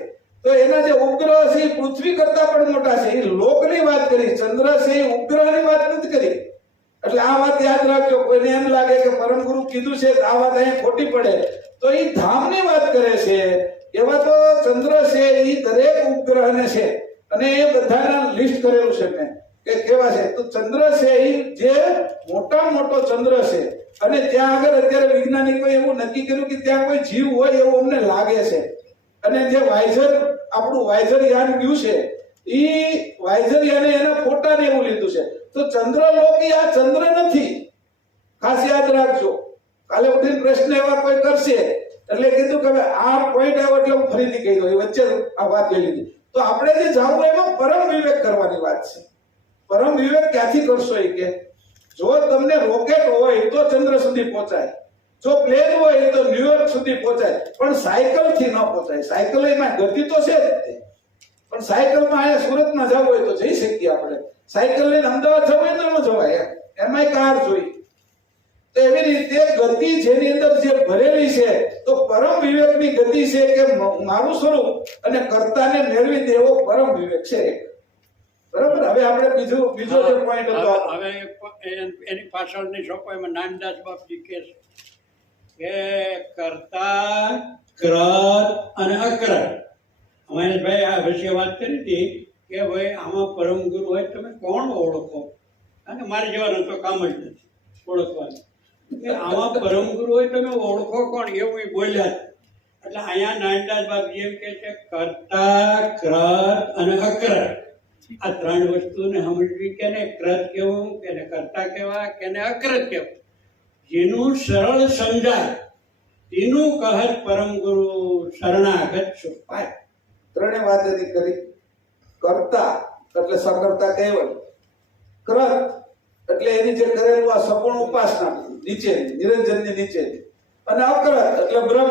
તો એના જે ઉપગ્રહ છે એ પૃથ્વી કરતા પણ મોટા છે. એ લોકની વાત કરી, ચંદ્ર છે એ ઉપગ્રહની વાત નથી કરી. એટલે આ વાત યાદ રાખજો. કોઈને એમ લાગે કે પરમ ગુરુ કીધું છે આ વાત અહીંયા ખોટી પડે, તો એ ધામની વાત કરે છે. એવા તો ચંદ્ર છે એ દરેક ઉપગ્રહને છે, અને એ બધાના લિસ્ટ કરેલું છે મેં કે કેવા છે. તો ચંદ્ર છે એ જે મોટામાં મોટો ચંદ્ર છે, અને ત્યાં આગળ અત્યારે વૈજ્ઞાનિકોએ એવું નક્કી કર્યું કે ત્યાં કોઈ જીવ હોય એવું અમને લાગે છે. અને જે વાઇઝર આપણું વાઇઝર યાન ગયું છે એ વાઇઝર યાને એના ફોટા ને એવું લીધું છે. તો ચંદ્રલોક એ આ ચંદ્ર નથી, ખાસ યાદ રાખજો. કાલે ઉઠીને પ્રશ્ન એવા કોઈ કરશે એટલે કીધું કે આ પોઈન્ટ આવ્યો એટલે હું ફરીથી કહી દઉં, એ વચ્ચે આ વાત લઈ લીધી. તો આપણે જે જાવું એમાં પરમ વિવેક કરવાની વાત છે. પરમ વિવેક ક્યાંથી કરશો એ કે જો તમને રોકેટ હોય તો ચંદ્ર સુધી પહોંચાય, જો પ્લેન હોય તો ન્યુયોર્ક સુધી પહોંચાય, પણ સાયકલ થી ન પહોંચાય. સાયકલ એમાં ગતિ તો છે જ તે, પણ સાયકલમાં અહીંયા સુરતમાં જવું હોય તો જઈ શકીએ આપણે. સાયકલ લઈને અમદાવાદ જવું હોય તો ન જવાય, એમાંય કાર જોઈ. તો એવી રીતે ગતિ જેની અંદર જે ભરેલી છે, તો પરમ વિવેકની ગતિ છે કે મારું સ્વરૂપ અને કર્તાને મેળવી દેવો પરમ વિવેક છે. બરાબર. હવે આપણે બીજો જે પોઈન્ટ હતો, હવે એની પાછળની ચોપાઈમાં નાનદાસ બાપજી કહે છે કે કર્તા ક્રત અને અક્રત. મહેશભાઈ આ વિશે વાત કરી હતી કે ભાઈ આમાં પરમ ગુરુ હોય તમે કોણ ઓળખો, અને મારી જવાનું તો કામ જ નથી ઓળખવાનું. કે આમાં પરમ ગુરુ હોય તમે ઓળખો કોણ, એવું એ બોલ્યા. એટલે અહીંયા નાનદાસ બાપજી એમ કે છે કર્તા ક્રત અને અક્રત આ 3 વસ્તુને સમજવી. કેને ક્રત કેવું, કેને કર્તા કેવા, કેને અક્રત કેવું, જેનું સરળ સમજાય તેનું કહત પરમ ગુરુ શરણાગત છું. ત્રણે વાત એની કરી. કર્તા એટલે સકર્તા કહેવાય, ક્રત એટલે એની જે કરેલું આ સગુણ ઉપાસના નીચે નિરંજનની નીચે, અને અક્રત એટલે બ્રહ્મ.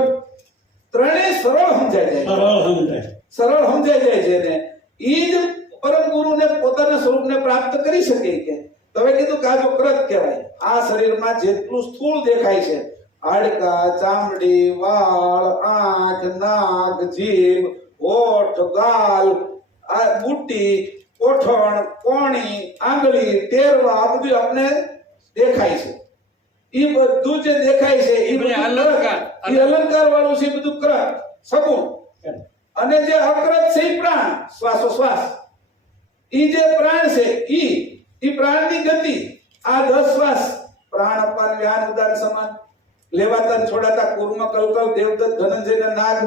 ત્રણે સરળ સમજાય જાય, સરળ સમજાઈ જાય છે ને ઈ જ પરમ ગુરુને પોતાના સ્વરૂપને પ્રાપ્ત કરી શકે. કે તમે કીધું કે આ જો ક્રત કહેવાય, આ શરીરમાં જેટલું સ્થૂળ દેખાય છે, હાડકા, ચામડી, વાળ, આંખ, નાક, જીભ, હોઠ, ગાલ, આ બુટ્ટી, કોઠણ, કોણી, આંગળી, ટેરવા, આ બધું આપણે દેખાય છે. એ બધું જે દેખાય છે એ બધું અલંકાર વાળું છે, એ બધું ક્રત સગુણ. અને જે અક્રત છે એ પ્રાણ, શ્વાસોશ્વાસ. ઈ જે પ્રાણ છે ઈ પ્રાણની ગતિ. આ 10 શ્વાસ પ્રાણ, અપાન, વ્યાન, ઉદાન, સમાન, લેવાતા છોડાતા, કુર્મ, કલકલ, દેવદત્ત, ધનંજય, નાગ,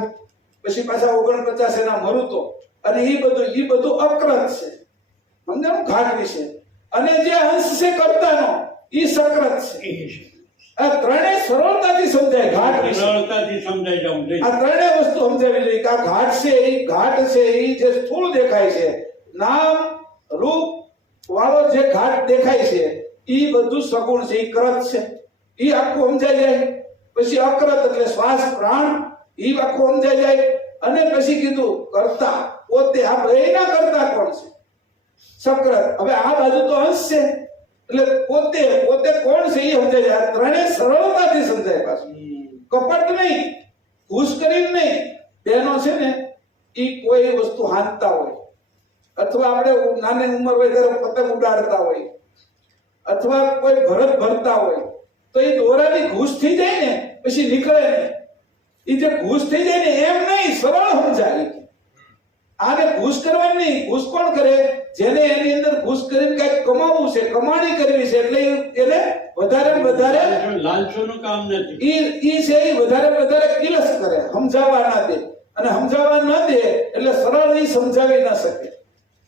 પછી પાછા 49 એના મરુતો, અને ઈ બધું અક્રત છે. સમજાણું? ઘાટ વિશે. અને જે અંશ છે કર્તાનો ઈ સક્રત છે. આ ત્રણેય સરળતાથી સમજાય ઘાટ વિશે. સરળતાથી સમજાઈ જવું જોઈએ. આ ત્રણેય વસ્તુ સમજાવી જોઈએ કે આ ઘાટ છે એ જે સ્થૂળ દેખાય છે, નામ રૂપ વાળો જે ઘાટ દેખાય છે એ બધું સગુણ છે, એ કૃત છે, એ આખું સમજાઈ જાય. પછી અકૃત એટલે શ્વાસ પ્રાણ, એ આખું સમજાઈ જાય. અને પછી કીધું કર્તા પોતે, આ બેયના કર્તા કોણ છે? સકૃત. હવે આ બાજુ તો અંશ છે એટલે પોતે કોણ છે એ સમજાય જાય. આ ત્રણેય સરળતાથી સમજાય. પાછું કપટ નહીં, ઘૂસ કરીને નહીં. બહેનો છે ને એ કોઈ વસ્તુ હાંકતા હોય, અથવા આપણે નાની ઉંમર હોય ત્યારે પતંગ ઉડાડતા હોય, અથવા કોઈ ભરત ભરતા હોય, તો એ દોરાની ઘૂસ થઈ જાય ને પછી નીકળે નહીં. એ જે ઘૂસ થઈ જાય ને એમ નહીં, સરળ સમજાય. આને ઘૂસ કરવાની નહીં. ઘૂસ કોણ કરે? જેને એની અંદર ઘૂસ કરીને કઈક કમાવવું છે, કમાણી કરવી છે, એટલે એને વધારે ને વધારે લાલચોનું કામ નથી. ઈ છે એ વધારે ને વધારે કિલસ કરે, સમજાવવા ના દે. અને સમજાવવા ન દે એટલે સરળ એ સમજાવી ન શકે.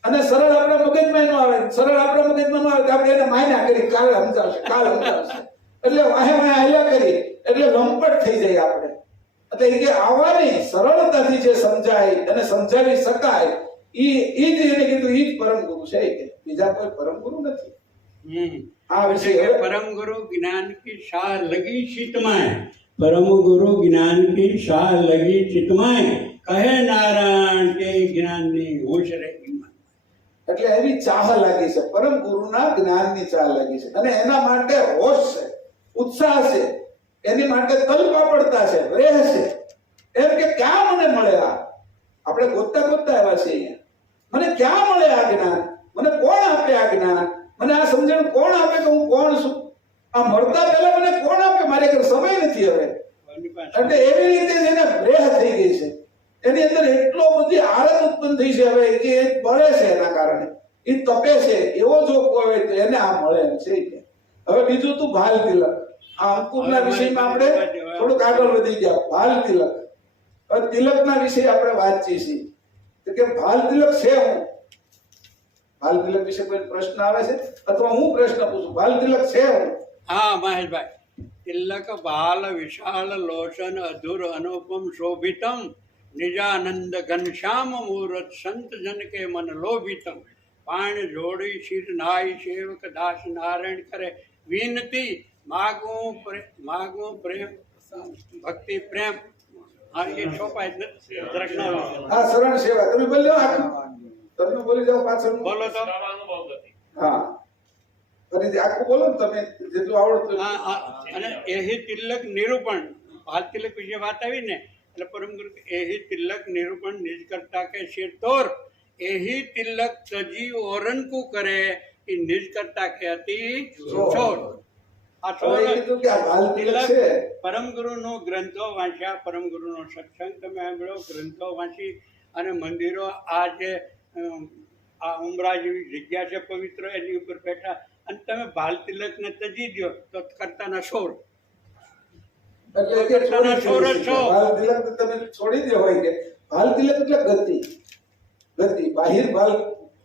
અને સરળ આપણા મગજમાં ન આવે. સરળ આપણા મગજમાં ન આવે કે આપણે એને માન્યા કરી, કાલે સમજાવશે, કાલે સમજાવશે, એટલે વાહે હાલ્યા કરી, એટલે લંપટ થઈ જાય આપણે. એટલે એ કે આવવાની સરળતાથી જે સમજાય અને સમજાવી શકાય, ઈ જ એને કીધું ઈ જ પરમ ગુરુ છે. કે બીજા કોઈ પરમ ગુરુ નથી. આ વિશે परम गुरु ज्ञान की शाह लगी चितमाए, परम गुरु ज्ञान की शाह लगी चितमाए, कहे नारायण के ज्ञान ની होश रहेगी मन। એટલે એવી ચાહ લાગી છે, પરમ ગુરુના જ્ઞાનની ચાહ લાગી છે. અને એના માટે હોશ છે, ઉત્સાહ છે, એની માટે તલપાપડતા છે, રેહ છે. એમ કે ક્યાં મને મળે આ? આપણે ગોતતા આવ્યા છે અહીંયા. મને ક્યાં મળે આ જ્ઞાન? મને કોણ આપે આ જ્ઞાન? મને આ સમજણ કોણ આપે કે હું કોણ છું? આ મળતા પહેલા મને કોણ આપે? મારે કઈ સમય નથી હવે. એટલે એવી રીતે એને રેહ થઈ ગઈ છે. એની અંદર એટલો બધી આળસ ઉત્પન્ન થઈ છે હવે કે એ બળે છે. એના કારણે એ તપે છે. એવો જો કોઈ હોય તો એને આ મળે એમ છે. હવે બીજું તું ભાલ તિલક. આ અંકુરના વિષયમાં આપણે થોડુંક આગળ વધી ગયા. ભાલ તિલક. હવે તિલકના વિશે આપણે વાતચીએ છીએ તો કે ભાલ તિલક છે હું. ભાલ તિલક વિશે કોઈ પ્રશ્ન આવે છે અથવા હું પ્રશ્ન પૂછું? ભાલ તિલક છે હું. हाँ महेश भाई, तिलक बाल विशाल लोचन अधुर अनुपम शोभितम निजानंद घनश्याम मूरत संत जन के मन लोभितम पाण जोड़ी सिर नाई सेवक दास नारायण करे विनती मागू प्रेम भक्ति प्रेम। हाँ ये छोपा है આ શરણ સેવા તમે બોલ્યો આખું. તમે બોલી જાઓ પાછળ. बोलो तो હા ફરીથી આખું બોલો ને તમે જેટલું આવડતું. हाँ हाँ અને એહી તિલક નિરૂપણ ભાલ તિલક વિશે વાત આવી ને એટલે પરમ ગુરુ એહી તિલક નિરૂપણ નિજ કરતા કે શેર તોર એહી તિલક સજી ઓરન કુ કરે એ નિજ કરતા કે અતિ છોડ। આ હવે એ કીધું કે આ ભાલ તિલક છે. પરમ ગુરુનો ગ્રંથો વાંચ્યા, પરમ ગુરુનો સત્સંગ તમે સાંભળ્યો, ગ્રંથો વાંચી અને મંદિરો આ જે આ ઉમરા જેવી જગ્યા છે પવિત્ર એની ઉપર બેઠા અને તમે ભાલ તિલકને તજી દો તો કરતાના છોડ। એટલે કે છોડી દો. ભાલ તિલક તમે છોડી દો હોય કે ભાલ તિલક એટલે ગતિ. બાહિર ભાલ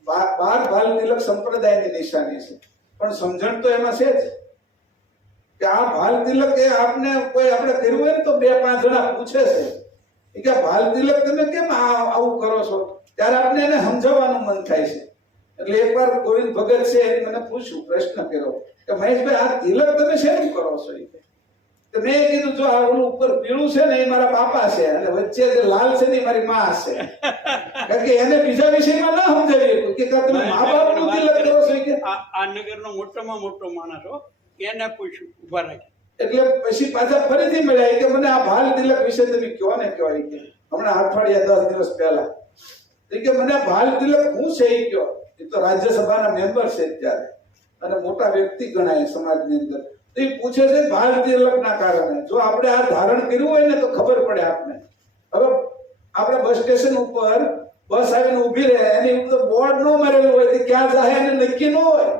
બાર ભાલ તિલક સંપ્રદાયની નિશાની છે. પણ સમજણ તો એમાં છે જ કે આ ભાલ તિલક એ આપને કોઈ આપણે કર્યું હોય ને તો 2-5 જણા પૂછે છે કે ભાલ તિલક તમે કેમ આવું કરો છો? ત્યારે આપણે એને સમજાવવાનું મન થાય છે. એટલે એકવાર ગોવિંદ ભગત છે એને મને પૂછ્યું, પ્રશ્ન કર્યો કે મહેશભાઈ આ તિલક તમે શેનું કરો છો? તો મેં કીધું જો આ ઓલું ઉપર પીળું છે ને એ મારા બાપા છે અને વચ્ચે જે લાલ છે ને એ મારી માં છે. કારણ કે એને બીજા વિષયમાં ના સમજાવી કે તમે મા બાપનું તિલક કરો છો કે આ નગરનો મોટામાં મોટો માણસ હો એને પૂછ્યું ઉભા રાખી એટલે પછી પાછા ફરીથી મળ્યા કે મને આ ભાલ તિલક વિશે તમે કયો ને કયો કે હમણાં અઠવાડિયા 10 દિવસ પહેલા કે મને ભાલ તિલક હું છે એ કયો. એ તો રાજ્યસભાના મેમ્બર છે ત્યારે અને મોટા વ્યક્તિ ગણાય સમાજની અંદર. તો એ પૂછે છે ભાલ તિલકના કારણે. જો આપણે આ ધારણ કર્યું હોય ને તો ખબર પડે આપને. હવે આપણે બસ સ્ટેશન ઉપર બસ આવીને ઊભી રહે એની ઉપર બોર્ડ ન મારેલું હોય કે ક્યાં જાય એને નક્કી ન હોય.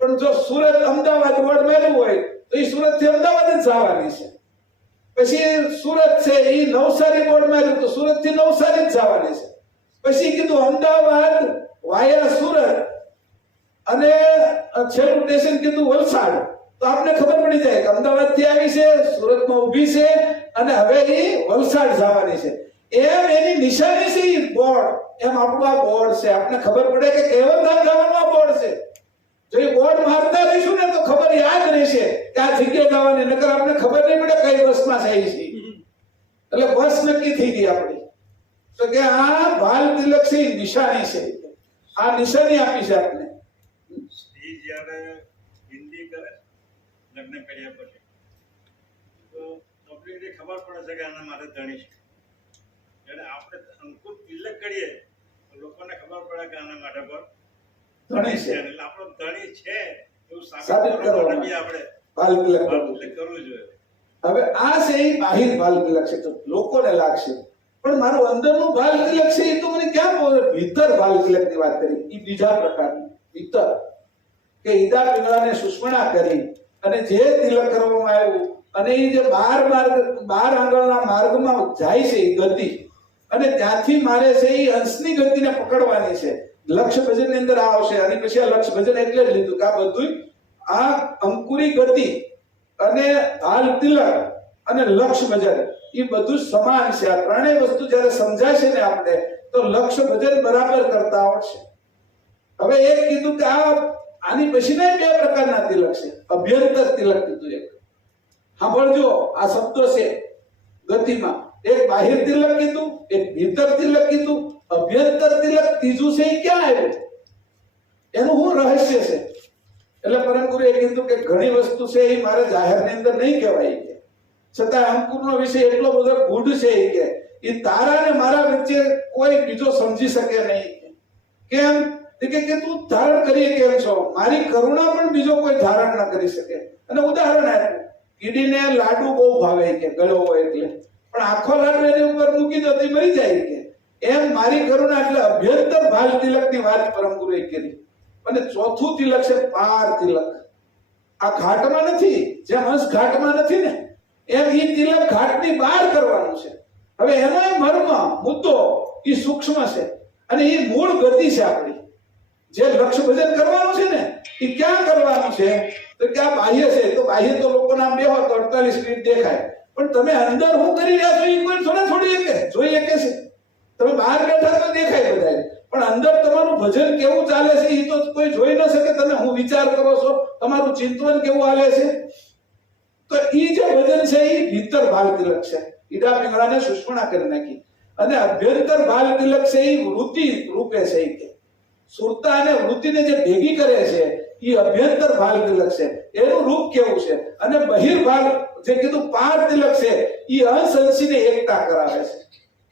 પણ જો સુરત અમદાવાદ બોર્ડ માર્યું હોય તો એ સુરત થી અમદાવાદ જ જવાની છે. પછી સુરત છે એ નવસારી બોર્ડ માર્યું તો સુરત થી નવસારી જ જવાની છે. પછી કીધું અમદાવાદ વાયા સુરત અને છેલ્લું સ્ટેશન કીધું વલસાડ. તો આપને ખબર પડી જાય કે અમદાવાદ થી આવી છે, સુરતમાં ઊભી છે અને હવે એ વલસાડ જવાની છે. એમ એની નિશાની છે ઈ બોર્ડ. એમ આપણું આ બોર્ડ છે. આપને ખબર પડે કે કેવલધામ જવાનું આ બોર્ડ છે. જો એ બોર્ડ મારતા રહીશું ને તો ખબર યાદ રહેશે કે આ જગ્યાએ જવાની. નકર આપણે ખબર નહીં પડે કઈ બસમાં જાય છે. એટલે બસ નક્કી થઈ ગઈ આપણી. તો કે આ બાલ તિલક છે ઈ નિશાની છે. આ નિશાની આપી છે આપણે. સ્ત્રી જ્યારે હિન્દી કરે લગ્ન કર્યા પછી તો છોકરીને ખબર પડે છે કે આના માટે ધણી છે. જ્યારે આપણે અંકુર તિલક કરીએ તો લોકોને ખબર પડે કે આના માટે પર ધણી છે. એટલે આપણો ધણી છે એવું સાબિત સાબિત કરવા કરવા માટે આપણે બાલ તિલક બાળ કરવું. તિલક કરવું જોઈએ. હવે આ છે ઈ બાહિર બાલ તિલક છે. તો લોકોને લાગશે પણ મારું અંદરનું બાલ તિલક છે એ તો મને ક્યાં બોલે. ભીતર બાલ તિલકની વાત કરી. એ બીજા પ્રકારનું ભીતર કે ઈદા પિંગળાને સુષ્મણા કરી અને જે તિલક કરવામાં આવ્યું અને એ જે 12 આંગળના માર્ગમાં જાય છે એ ગતિ અને ત્યાંથી મારે છે એ અંશની ગતિને પકડવાની છે. લક્ષ ભજનની અંદર આ આવશે. અને પછી આ લક્ષ ભજન એટલે જ લીધું કે આ બધું આ અંકુરી ગતિ અને હાલ તિલક અને લક્ષ ભજન એ બધું સમાન છે. આ ત્રણેય વસ્તુ જ્યારે સમજાય છે ને આપણે તો લક્ષ ભજન બરાબર કરતા આવડશે. હવે એક કીધું કે આની પછી બે પ્રકારના તિલક છે. અભ્યંતર તિલક કીધું એક. સાંભળજો આ શબ્દો છે ગતિમાં. એક બાહિર તિલક કીધું, એક ભીતર તિલક કીધું. અભ્યંતર તિલક ત્રીજું છે એ ક્યાં આવ્યું? એનું શું રહસ્ય છે? એટલે પરમ ગુરુએ કીધું કે ઘણી વસ્તુ છે એ મારે જાહેરની અંદર નહીં કહેવાય કે છતાં અંકુરનો વિષય એટલો બધો ગૂઢ છે કે એ તારા ને મારા વચ્ચે કોઈ બીજો સમજી શકે નહીં. કેમ કે તું ધારણ કરી કેમ છો? મારી કરુણા પણ બીજો કોઈ ધારણ ન કરી શકે. અને ઉદાહરણ આપ્યું, કીડીને લાડુ બહુ ભાવે કે ગળો હોય એટલે, પણ આખો લાડુ એની ઉપર મૂકી દો તો મરી જાય કે એમ મારી કરુણા. એટલે અભ્યંતર બાલ તિલકની વાત પરમ ગુરુએ કરી. અને ચોથું તિલક છે પાર તિલક. આ ઘાટમાં નથી, જેમ હંસ ઘાટમાં નથી ને એમ ઈ તિલક ઘાટની બહાર કરવાનું છે. હવે એનો મર્મ મુદ્દો ઈ સૂક્ષ્મ છે અને ઈ મૂળ ગતિ છે આપણી. જે લક્ષ્ય ભજન કરવાનું છે ને ઈ ક્યાં કરવાનું છે? તો ક્યાં બાહ્ય છે? તો બાહ્ય તો લોકો નામ બેહો તો 48 મિનિટ દેખાય, પણ તમે અંદર શું કરી રહ્યા છો એ કોઈ થોડી શકે જોઈ શકે છે. તમે બહાર બેઠા તો દેખાય બધાય, પણ અંદર તમારું ભજન કેવું ચાલે છે એ તો કોઈ જોઈ ન શકે. તમે હું વિચાર કરો છો, તમારું ચિંતન કેવું હાલે છે? તો ઈ જે ભજન છે એ ભીતર બાલ તિલક છે. ઈડા પિંગળાને સુષ્મણા કરી નાખી. અને અભ્યંતર બાલ તિલક છે એ વૃત્તિ રૂપે છે કે સુરતા અને વૃત્તિને જે ભેગી કરે છે એ અભ્યંતર બાલ તિલક છે. એનું રૂપ કેવું છે? અને બહિર બાલ જે કીધું પાર તિલક છે એ અંશ અંશીને એકતા કરાવે છે.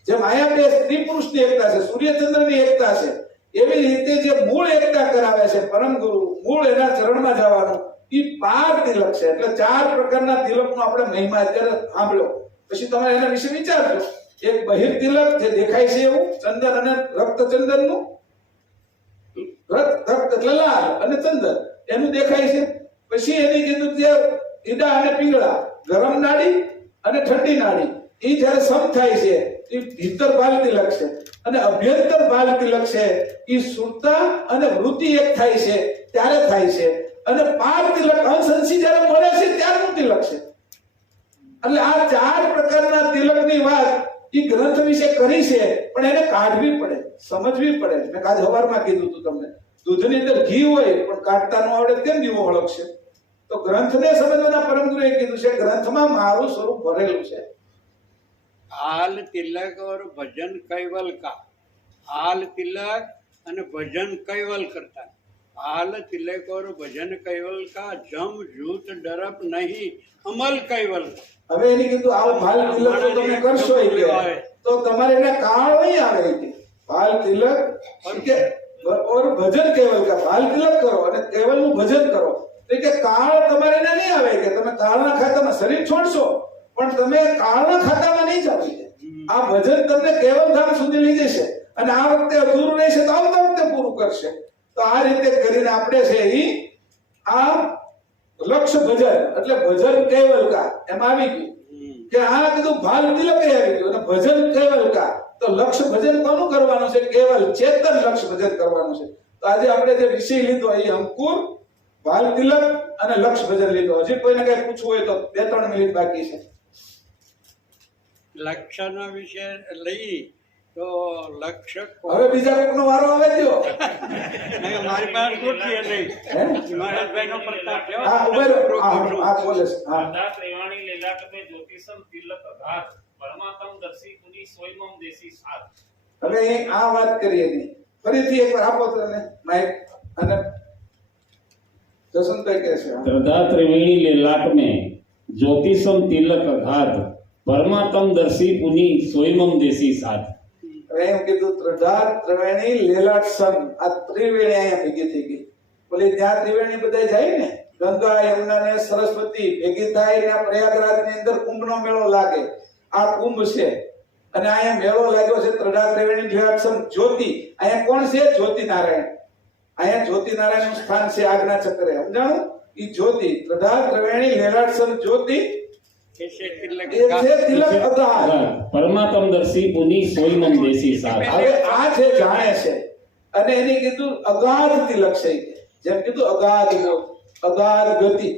જેમ આયા બે સ્ત્રી પુરુષની એકતા છે, સૂર્યચંદ્રની એકતા છે, એવી રીતે જે મૂળ એકતા કરાવે છે પરમ ગુરુ, મૂળ એના ચરણમાં જવાનું એ પાર તિલક છે. એટલે 4 પ્રકારના તિલકનો આપણે મહિમા અત્યારે સાંભળ્યો. પછી તમે એના વિશે વિચારજો. એક બહિર તિલક જે દેખાય છે એવું ચંદન અને રક્ત ચંદનનું, રક્ત એટલે લાલ અને ચંદન એનું દેખાય છે. પછી એની કીધું જે ઈડા અને પિંગળા, ગરમ નાડી અને ઠંડી નાડી એ જ્યારે સમ થાય છે એ ભીતર બાલ તિલક છે. અને અભ્યંતર બાલ તિલક છે એ સુરતા અને વૃત્તિ એક થાય છે ત્યારે થાય છે. અને પાર તિલક અંશ અંશી જ્યારે મળે છે ત્યારનું તિલક છે. એટલે આ 4 પ્રકારના તિલકની વાત એ ગ્રંથ વિશે કરી છે, પણ એને કાઢવી પડે, સમજવી પડે. મેં આજ સવારમાં કીધું હતું તમને, દૂધની અંદર ઘી હોય પણ કાઢતા ન આવડે કેમ દીવો હળગશે? તો ગ્રંથને સમજવાના પરમ ગુરુએ કીધું છે ગ્રંથમાં મારું સ્વરૂપ ભરેલું છે. हाल तिलक और भजन कैवल का, हाल तिलक અને ભજન કૈવલ કરતા. હાલ તિલક और ભજન કૈવલ का जम झूठ डरप नहीं अमल कैवल. હવે એની કીધું આવો ભાલ તિલક તો તમે કરશો કે તો તમારે એને કાળ નહીં આવે કે ભાલ તિલક કે ઓર ભજન કેવલ કા ભાલ તિલક કરો અને કેવલનું ભજન કરો તો કે કાળ તમારે એને નહીં આવે કે તમે કાળના ખાતામાં શરીર છોડશો પણ તમે કાળના ખાતામાં નહીં જાવ. આ ભજન તમને કેવલ ધામ સુધી લઈ જશે અને આ વખતે અધૂરું રહેશે તો આવતા વખતે પૂરું કરશે. તો આ રીતે કરીને આપણે છે ઈ આ લક્ષ ભજન એટલે ભજન કેવલ કા એમ આવી ગયું કે આ કીધું ભાલ તિલક આવી ગયું અને ભજન કેવલ કા. તો લક્ષ ભજન કોનું કરવાનું છે? કેવલ ચેતન લક્ષ ભજન કરવાનું છે. તો આજે આપણે જે વિષય લીધો એ અંકુર બાલ તિલક અને લક્ષ ભજન લીધો. હજી કોઈને કઈ પૂછવું હોય તો 2-3 મિનિટ બાકી છે. લક્ષનો વિષય લઈ તો લક્ષ હવે બીજા કોઈકનો વારો આવે દો. નહીં, મારી પાસે ગોઠવીએ નહીં. મહેશભાઈનો પ્રતાપ છે. હા ઉભા રહો. હા બોલે છે. હા દાદા ત્રિવાણી લીલાટ पे ज्योतिषम तिलक अघात परमात्म दर्शी पुनि स्वयं देसी साथ. હવે અહીં આ વાત કરીએ નહીં. ફરીથી એકવાર આપો તમે માઇક. અને જસનભાઈ કહે છે હા. दादा त्रिवेणी लीलाट में ज्योतिषम तिलक अघात परमात्म दर्शी पुनि स्वयं देसी साथ. હવે એમ કીધું ત્રધાર ત્રિવેણી લેલાટ સન. આ ત્રિવેણી અહીંયા ભેગી થઈ ગઈ. બોલી ત્યાં ત્રિવેણી બધા જાય ને, ગંગા યમુના ને સરસ્વતી ભેગી થાય ને આ પ્રયાગરાજ ની અંદર કુંભનો મેળો લાગે. આ કુંભ છે અને અહીંયા મેળો લાગ્યો છે. ત્રધાર ત્રિવેણી લેલાટ સન જ્યોતિ. અહીંયા કોણ છે? જ્યોતિ નારાયણ. અહીંયા જ્યોતિ નારાયણ નું સ્થાન છે આજ્ઞા ચક્રે. સમજાણું? ઈ જ્યોતિ ત્રધાર ત્રિવેણી લેલાટ સન જ્યોતિ એ છે તિલક એ છે તિલક અઘાત. परमात्म दर्शी पुनि स्वयं देसी साथ. હવે આ છે જાણે છે અને એને કીધું અગાધ તિલક છે. જેમ કીધું અગાધ મોત, અગાધ ગતિ,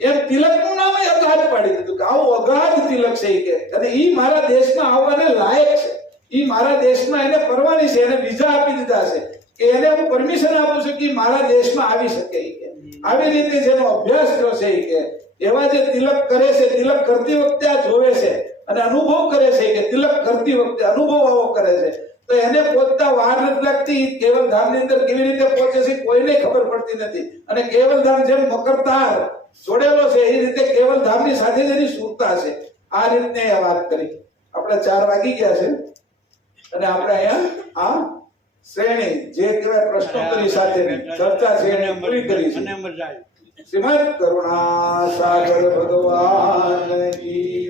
એમ તિલક નું નામ અગાધ પાડી દીધું કે આવું અગાધ તિલક છે કે. અને ઈ મારા દેશમાં આવવાને લાયક છે. ઈ મારા દેશમાં એને પરવાની છે. એને વિઝા આપી દીધા છે કે એને હું પરમિશન આપું છું કે ઈ મારા દેશમાં આવી શકે ઈ કે. આવી રીતે જેનો અભ્યાસ કર્યો છે ઈ કે એવા જે તિલક કરે છે, તિલક કરતી વખતે આ જોવે છે અને અનુભવ કરે છે કે તિલક કરતી વખતે અનુભવ આવો કરે છે તો એને પહોંચતા વાર નથી લાગતી. કેવલ ધામ ની અંદર કેવી રીતે પહોંચે છે કોઈને ખબર પડતી નથી. અને કેવલ ધામ જેમ મકરતાર જોડેલો છે એ રીતે કેવલ ધામ ની સાથે જ એની સુરતા છે. આ રીતે વાત કરી. આપણે 4 વાગી ગયા છે અને આપણે અહીંયા આ શ્રેણી જે કહેવાય પ્રશ્નોત્તરી સાથેની ચર્ચા છે એને પૂરી કરી છે. મને મજા આવી. શ્રીમદ કરુણા સાગર ભગવાન કી